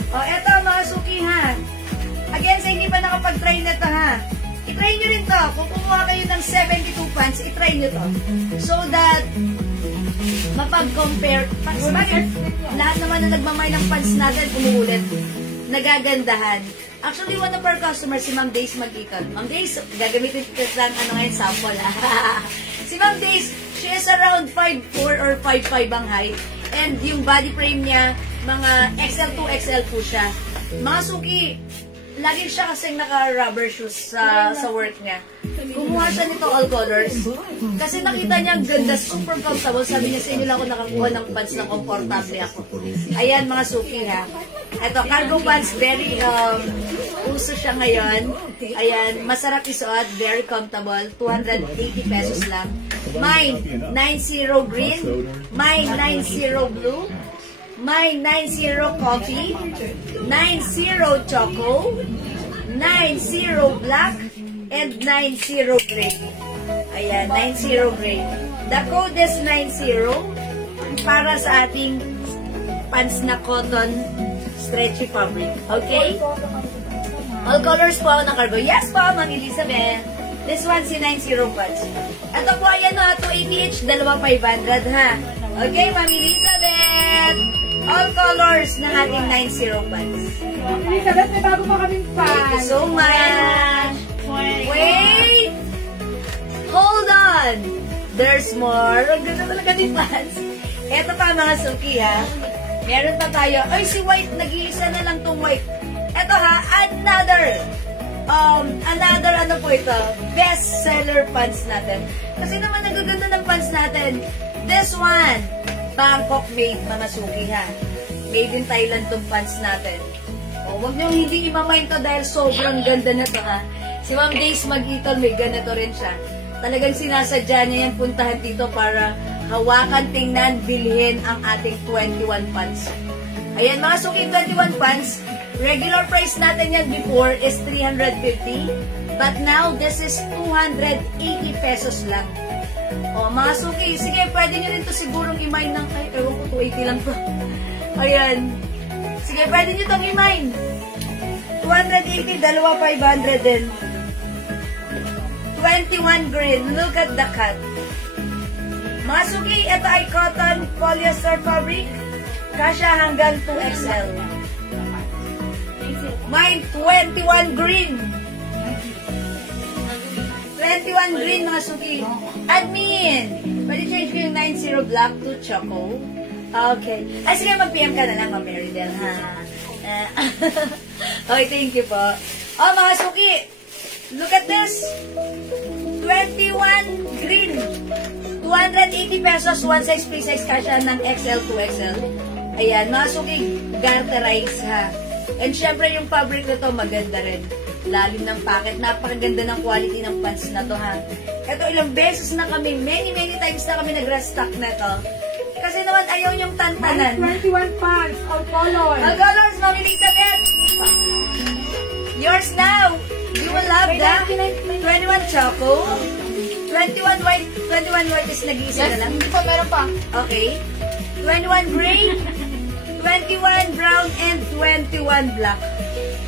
Eto, mga suki, ha. Again, sa hindi pa nakapag-try na to, ha. I-try nyo rin to. Kung kumuha kayo ng 72 pants, i-try nyo to. So that, mapag-compare. Bakit? Lahat naman na nagmamay ng pants natin, umuulit. Nagagandahan. Actually, one of our customers, si Ma'am Days Magikon. Ma'am Days, gagamitin ko sa ngayon, sample, ha. Si Ma'am Days, she is around 5'4 or 5'5 ang height. And yung body frame niya, mga XL to XL po siya. Mga suki, lagi siya kasing naka-rubber shoes sa work niya. Kumuha siya nito all colors. Kasi nakita niya ang ganda, super comfortable. Sabi niya sa inyo lang ako nakakuha ng pants na komportable ako. Ayan mga suki, ha. Ito, cargo pants, very uso siya ngayon. Ayan, masarap isuot, very comfortable. 280 pesos lang. Mine, 90 green. Mine, 90 blue. Mine, 90 coffee. 90 choco. 90 black. And 90 gray. Ayan, 90 gray. The code is 90 para sa ating pants na cotton stretchy fabric. Okay? All colors po na cargo. Yes po, Ma'am Elizabeth. This one si 90 pants. Ito po, ayan na, 280 each, dalawa 500 ha. Okay, Ma'am Elizabeth. All colors ng ating 90 pants. Elizabeth, may bago pa kaming Thank you pants. so much. Wait! Hold on! There's more. Ang ganda talaga ni pants. Ito pa mga suki ha. Meron pa tayo. Ay, si white. Nag-iisa na lang tong white. Ito ha, another ano po ito, best seller pants natin. Kasi naman nagaganda ng pants natin. This one, Bangkok made, mga suki ha. Made in Thailand tong pants natin. Huwag niyong hindi imamind to dahil sobrang ganda na to ha. Si Ma'am Days Magitol, may ganito rin siya. Talagang sinasadya niya yan puntahan dito para hawakan, tingnan, bilhin ang ating 21 pants. Ayan mga suki, 21 pants. Regular price natin yan before is 350. But now, this is 280 pesos lang. Mga suki, sige, pwede nyo rin to sigurong i-mine ng, ay, ewan ko, 280 lang to. Ayan. Sige, pwede nyo itong i-mine. 280, dalawa 500 din. 21 green. Look at the cut. Mga suki, ito ay cotton polyester fabric. Kasya hanggang 2XL. Mine, 21 green. 21 green, mga suki. Admin, pwede change ko yung 90 black to choco. Okay. Ay, sige, mag-PM ka na lang, Ma'am Meridel, ha? Okay, thank you po. Mga suki, look at this. 21 green. 280 pesos, one size, free size kasya ng XL to XL. Ayan, mga suki, garterize, ha? And syempre, yung fabric na to, maganda rin. Lalim ng packet. Napakaganda ng quality ng pants na to, ha? Ito, ilang beses na kami, many times na kami nag-restock na to. Kasi naman, ayaw niyong tantanan. 21 pants, all colors. All colors, Ma'am Elizabeth. Yours now. You will love the 21 choco. 21 white is nag-iisa na lang. Hindi pa, meron pa. Okay. 21 gray, 21 brown, and 21 black.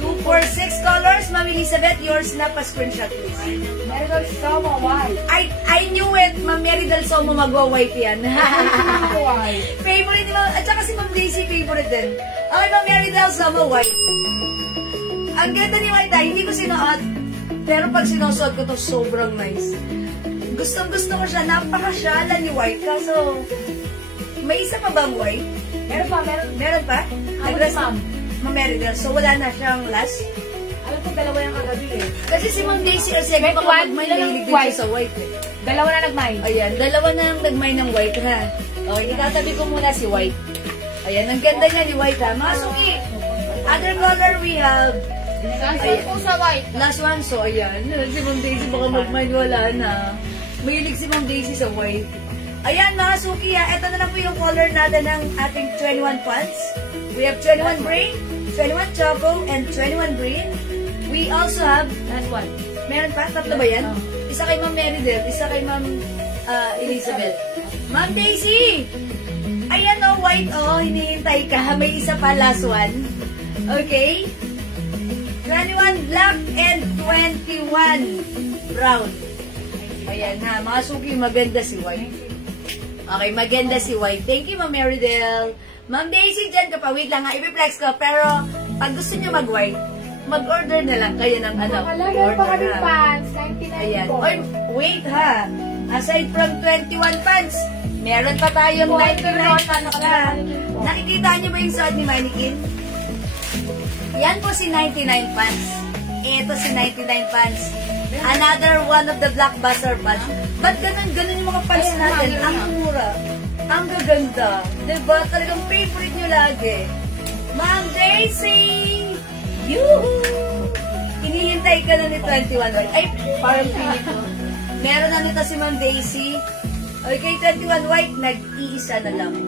2, 4, 6 colors. Ma'am Elizabeth, yours na pa-screenshot please. Meron sama white. I knew it. Ma'am Mary Del Somo magwa-white yan. White. Favorite ni Ma'am. At saka si Ma'am Daisy favorite din. Okay, Ma'am Mary Del Somo white. Ang ganda ni white hindi ko sinuot. Pero pag sinusuot ko to, sobrang nice. Gustong-gusto ko siya. Napaka-shala ni white. Kaso, may isa pa bang white? Meron pa, meron. Meron pa? Ako Nag-rest ni Ma'am. Ma'am Mary Del. So, wala na siyang last? Alam ko, dalawa yung kagabi eh. Kasi si Ma'am Daisy kasi Wait, baka one, magmay ilan ang nahilig din white? siya sa white eh. Dalawa na nagmay. Ayan, dalawa na ang nagmay ng white ha. Okay, itatabi ko muna si white. Ayan, ang ganda niya ni white ha. Mga suki, other color we have. Saan po sa white? Last one, so ayan. Si Ma'am Daisy baka magmay wala na. Mahilig si Ma'am Daisy sa white. Ayan mga suki ha, ito na lang po yung color natin ng ating 21 pants. We have 21 gray, 21 choco, and 21 green. We also have, Last one. meron pa? Tatlo ba yan? Isa kay Ma'am Meridel, isa kay Ma'am Elizabeth. Ma'am Daisy! Ayan o, white o, hinihintay ka. May isa pa, last one. Okay? 21 black and 21 brown. Ayan ha, mga suki, maganda si white. Okay, maganda si white. Thank you, Ma'am Meridel. Ma'am Daisy, dyan ka pa. Wait lang ha, i-flex ko. Pero, pag gusto nyo mag-white, mag-order na lang kayo ng ano. Nakalagay pa kami ha. pants. 99 Ayan. po. Oy, wait ha. Aside from 21 pants, meron pa tayong 99 pants na. Nakikita nyo ba yung suot ni Mannequin? Yan po si 99 pants. Ito si 99 pants. Another one of the blockbuster pants. Ba't ganun yung mga pants natin? Ang mura. Ang gaganda. Diba? Talagang favorite nyo lagi. Ma'am Daisy! Yuhuu! Hinihintay ka na ni 21 white. Ay, parang pinig ko. Meron na nito si Ma'am Daisy. Okay, 21 white, nag-iisa na lang.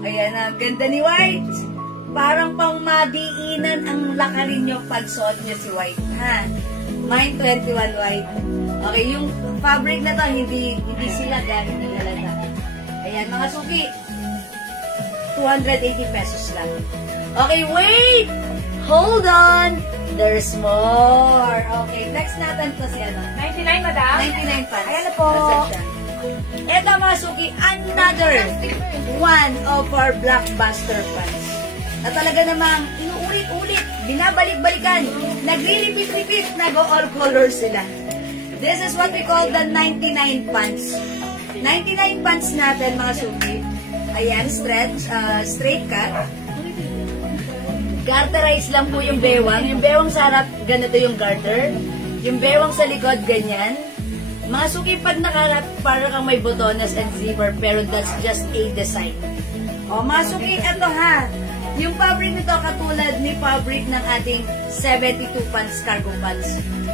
Ayan, ang ganda ni white. Parang pang madiinan ang lakarin nyo pag suot nyo si white. Ha? Mine 21 white. Okay, yung fabric na to, hindi sila hindi halata. Ayan, mga suki. 280 pesos lang. Okay, wait! Hold on! There's more. Okay, next natin to si ano. 99, madam? 99 pants. Ayan na po. Nasaan siya? Ito mga suki, another one of our blockbuster pants. Na talaga namang inuulit-ulit, binabalik-balikan, nagre-repeat-repeat, nag-all colors sila. This is what we call the 99 pants. 99 pants natin mga suki. Ayan, straight cut. Garterize lang po yung bewang. Yung bewang sa harap, ganito yung garter. Yung bewang sa likod, ganyan. Mga suki, pag nakarap, para kang may botones and zipper, pero that's just a design. O, mga suki, eto ha. Yung fabric nito, katulad ni fabric ng ating 72 pants, cargo pants.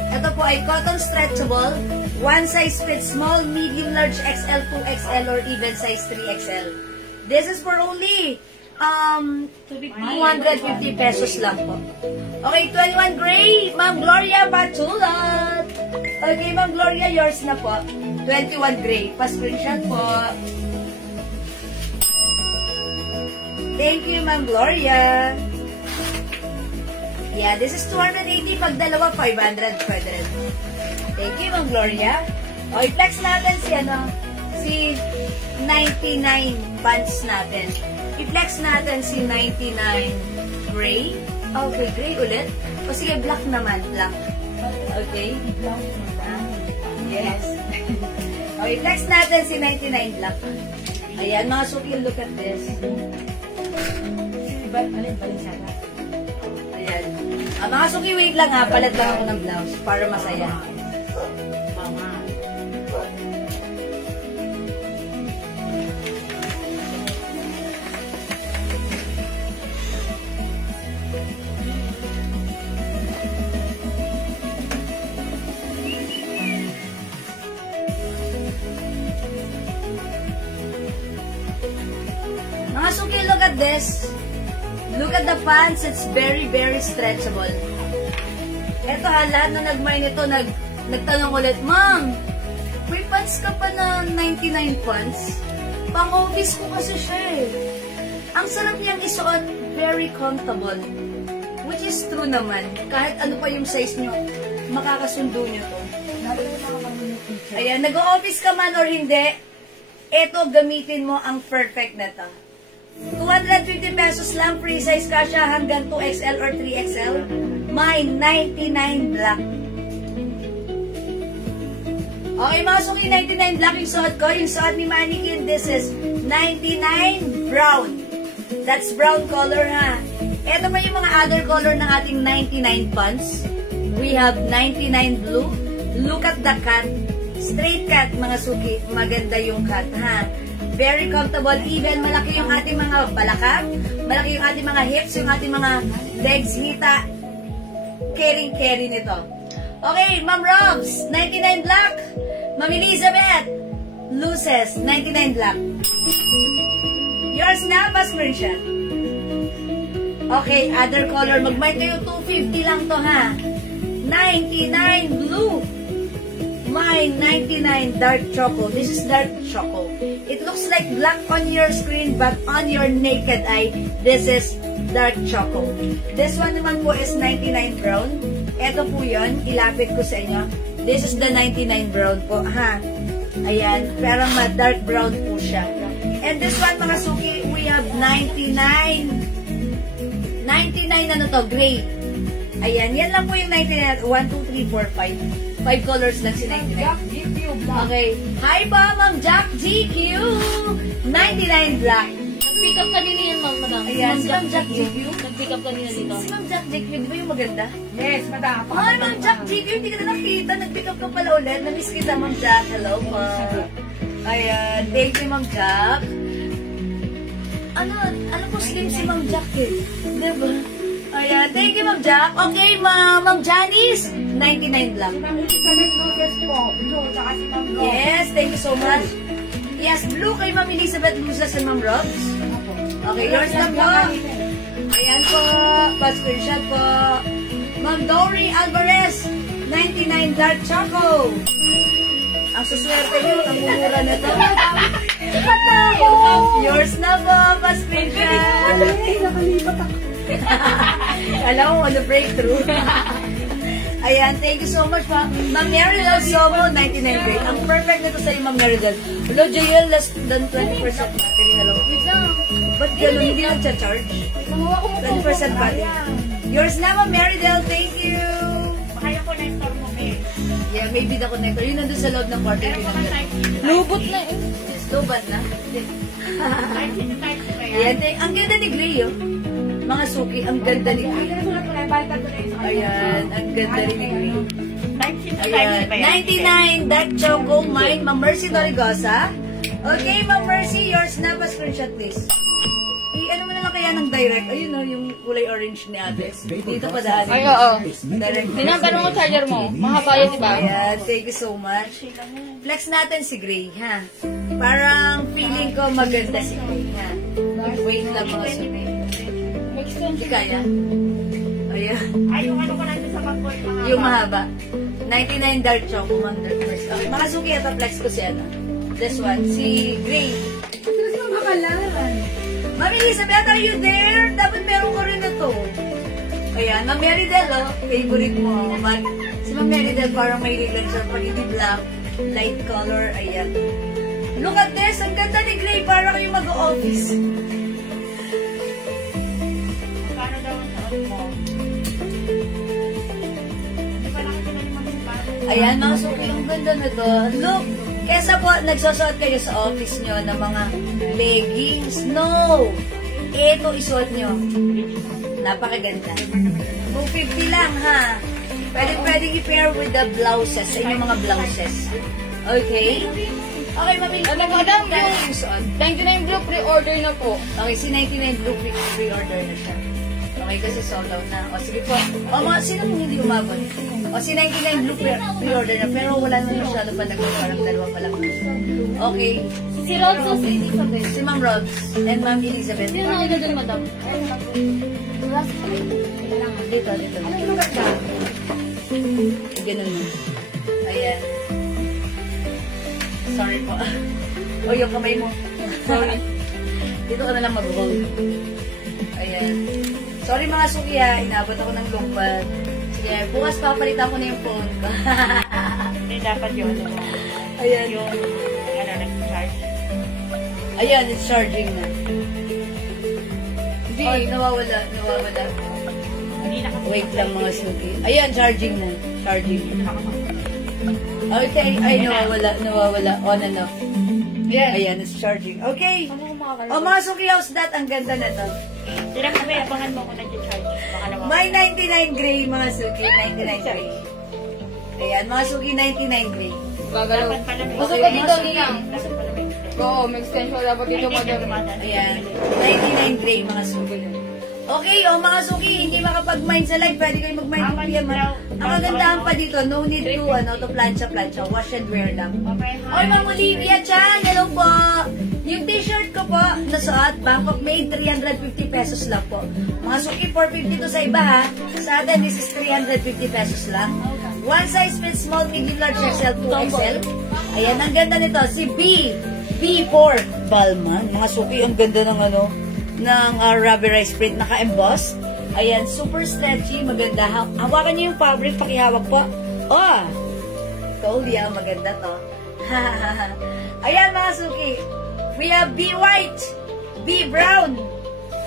Ito po ay cotton stretchable, one size fits small, medium, large, XL, 2XL, or even size 3XL. This is for only 250 pesos lang po. Okay, 21 gray, Ma'am Gloria Patulad. Okay, Ma'am Gloria, yours na po. 21 gray. Pa-screenshot po. Thank you, Ma'am Gloria. Yeah, this is 280. Pag dalawa, 500. Thank you, Ma'am Gloria. O, i-flex natin si 99 pants natin. I-flex natin si 99 gray. Okay, gray ulit. O sige, black naman. Black. Okay. Yes. Okay, flex natin si 99 black. Ayan, mga suki, look at this. Ayan. Mga suki, wait lang ha. Palat lang ako ng blouse para masaya. Mga suki, look at this. Look at the pants. It's very, very stretchable. Eto ha, lahat na nag-buy nito, nagtanong ulit, Ma'am, may pants ka pa na 99 pants? Pang-office ko kasi siya eh. Ang sarap niyang isuot, very comfortable. Which is true naman. Kahit ano pa yung size niyo, makakasundo niyo to. Ayan, nag-o-office ka man or hindi, eto gamitin mo ang perfect na to. 250 pesos lang, free size ka siya hanggang 2XL or 3XL. May 99 black. Okay, mga suki, 99 black yung suot ko. Yung suot ni Mannequin, this is 99 brown. That's brown color, ha. Ito pa yung mga other color ng ating 99 pants. We have 99 blue. Look at the cut. Straight cut, mga suki. Maganda yung cut, ha. Very comfortable. Even malaki yung ating mga balakang. Malaki yung ating mga hips, yung ating mga legs, hita. Carry nito. Okay, Ma'am Robs, 99 black. Ma'am Elizabeth, looses, 99 black. Yours na, pa screenshot. Okay, other color. Mag-buy kayo, 250 lang to, ha. 99 blue. My 99 dark choco. This is dark choco. It looks like black on your screen, but on your naked eye, this is dark choco. This one naman po is 99 brown. Ito po yun. Ilapit ko sa inyo. This is the 99 brown po, ha. Ayan. Pero ma-dark brown po siya. And this one, mga suki, we have 99 ano to, gray. Ayan, yan lang po yung 99. 1, 2, 3, 4, 5. 5 colors lang si 99. Okay. Hi pa, Ma'am Jack GQ. 99 black. Nag-pick up kanina yan, Madam. Ayan, si Ma'am Jack GQ. Nag-pick up kanina dito. Si Ma'am Jack GQ, di ba yung maganda? Yes, madam. Hi, Ma'am Jack GQ. Hindi ka na nakita. Nag-pick up ka pala ulit. Namiss kita, Ma'am Jack. Hello, ma. Ayan. Thank you, Ma'am Jack. Alam ko slim si Ma'am Jack eh. Diba? Ayan. Thank you, Ma'am Jack. Okay, Ma'am Janice. 99 lang. Ma'am Elizabeth Lucas po. Blue, tsaka si Ma'am Rob. Yes, thank you so much. Yes, blue kay Ma'am Elizabeth Lucas and Ma'am Robs. Okay, yours na po. Ayan po. Pa-screenshot po. Ma'am Dory Alvarez. 99 dark choco. Ang suswerte nyo, ang mura na to. Yours na po, pa-screenshot. Nakalipat ako. Alam mo, ano breakthrough. Ayan, thank you so much, Ma'am Meridel Somo, 99 grade. Ang perfect nito sa iyo, Ma'am Meridel. Hello, Joel, less than 20% battery na lang. Wait lang. Ba't gano'n hindi nag-charge? 20% battery. Yours na, Ma'am Meridel, thank you. Kaya ko na yung mo, babe. Yeah, maybe the connector. Yun nandun sa loob ng quarter. Lubot na eh. Lobat na. Ayan, ang ganda ni Gray, oh. Mga suki, ang ganda ni Gray. Ayan, ang ganda rin ni Gray. Ayan, 99 dark choco, mine, Ma'am Mercy Dorigosa. Okay, Ma'am Mercy, yours na, pa-screenshot please. Ano mo naman kaya ng direct? Ayun o, yung kulay orange ni ate. Dito pa daan. Ay, oo. Direct. Tinampan mo charger mo. Mahaba yun, diba? Ayan, thank you so much. Flex natin si Gray, ha? Parang feeling ko maganda si Gray, ha? Wait lang mga suki. Hindi kaya? Ayan. Ay, yung ano ko natin sa pagboy, mga... Yung mahaba. 99 dark choco, Ma'am First. Okay, mga suki, ito flex ko si ano. This one, si Gray. Talaga makalan. Ma'am Elizabeth, are you there? Dapat meron ko rin na to. Ayan, Ma'am Meridel, oh. Favorite mo. Si Ma'am Meridel parang may lang siya. Pag hindi black, light color. Ayan. Look at this. Ang ganda ni Gray. Para kayo mag-office. Paano daw ang taon mo? Hindi pa nakita na ni Ma'am. Ayan, mga suki, ang ganda na to. Look, kesa po, nagsusuot kayo sa office nyo ng mga leggings. No! Ito isuot nyo. Napakaganda. 250 lang, ha? Pwede i-pair with the blouses, sa inyong mga blouses. Okay? Okay, mami. Madam, yung suot. 99 blue, pre-order na po. Okay, si 99 blue pre-order na siya. Okay, kasi sold out na. O, sige po. O, mga, sino hindi umabot? O, si 99 blue pre-order na, pero wala naman masyado pa parang dalawa pa lang. Okay. Si Robs o si Elizabeth? Si Ma'am Robs and Ma'am Elizabeth. Sino na doon, Madam? Dito. Ano yung lugar ka? Ganun na. Ayan. Sorry po. O, yung kamay mo. Sorry. Dito ka na lang mag-hold. Ayan. Sorry mga suki ha, inabot ako ng lungkot. Sige, bukas papalitan ko na yung phone ko. Hindi dapat yun. Ayan. Yung, nag-charge. Ayan, it's charging na. Hindi, Oh, nawawala. Hindi na kasi. Wait lang mga suki. Ayan, charging na. Charging. Okay, ay nawawala. On and off. Yes. Ayan, it's charging. Okay. Ano kung makakalaman? O mga suki, how's that? Ang ganda na to. Tira kami, abangan mo kung nag-charge. Baka naman. May 99 gray mga suki. 99 gray. Ayan, mga suki, 99 gray. Gagalaw. Dapat pala may Basta ka dito Sige. lang. Dapat pala may Oo, may extension. Dapat dito madami. Ayan, 99 gray mga suki. Okay, o mga suki, hindi makapag-mind sa live. Pwede kayo mag-mind ng PM. Ang kagandahan pa dito, no need to plancha-plancha. Wash and wear lang. Oy, Ma'am Olivia Chan, hello po. Yung t-shirt ko po, nasuot, Bangkok made, 350 pesos lang po. Mga suki, 450 to sa iba ha. Sa atin, this is 350 pesos lang. One size fits small, medium, large, XL, 2XL. Ayan, ang ganda nito, si B4 Balman. Mga suki, ang ganda ng ng rubberized print, naka-emboss. Ayan, super stretchy, maganda. Hawakan niyo yung fabric, pakihawak po. Oh! Told ya, maganda to. Ayan mga suki. We have B white, B brown.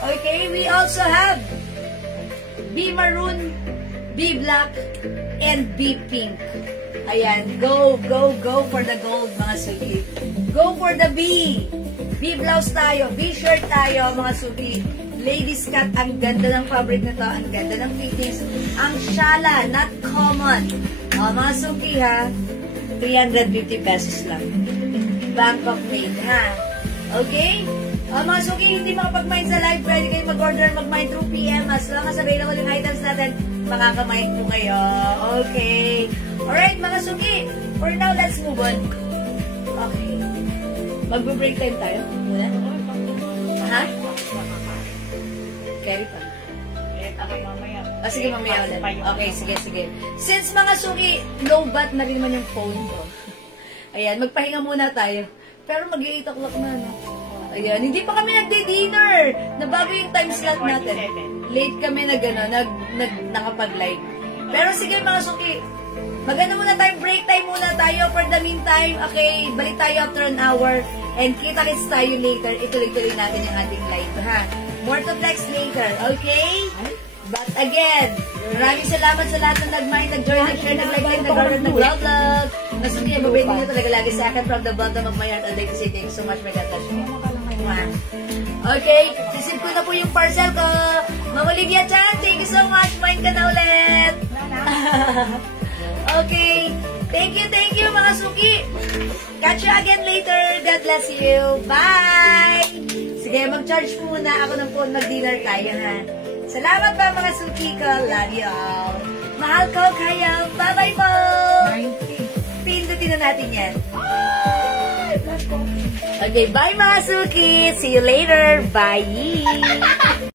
Okay, we also have B maroon, B black, and B pink. Ayan, go for the gold mga suki. Go for the B. B blouse tayo, B shirt tayo mga suki. Ladies cut, ang ganda ng fabric na to, ang ganda ng fittings. Ang shala, not common. Mga suki ha, 350 pesos lang. Bangkok made ha. Okay? Mga suki, hindi makapag-mind sa live, pwede kayo mag-order, mag-mind through PM. As long as available yung items natin, makaka-mind po kayo. Okay. Alright mga suki, for now, let's move on. Okay. Mag-break time tayo muna? Ha? Carry pa. Sige, mamaya ulit. Okay, sige. Since mga suki, low bat na rin man yung phone ko. Ayan, magpahinga muna tayo. Pero mag-8 o'clock na, no? Ayan, hindi pa kami nagde-dinner. Nabago yung time slot natin. Late kami nakapag-live. Pero sige mga suki, muna tayo, break time muna tayo for the meantime. Okay, balik tayo after an hour. And kita-kits tayo later. Ituloy-tuloy natin yung ating live, ha? More to flex later, okay? But again, maraming salamat sa lahat ng nag-mind, nag-join, nag-share, nag-like, nag-download, nag-vlog. Mas hindi, mabait nyo talaga lagi sa akin from the bottom of my heart. I'd like to say thank you so much, my God bless you. Okay, sisip ko na po yung parcel ko. Ma'am Olivia Chan, thank you so much. Mind ka na ulit. Okay, thank you mga suki. Catch you again later. God bless you. Bye! Sige, mag-charge po muna ako ng phone. Mag-dinner tayo, ha? Salamat pa mga suki ko. Love you all. Mahal ko kayo. Bye-bye po! Pindutin na natin yan. Okay, bye mga suki. See you later. Bye!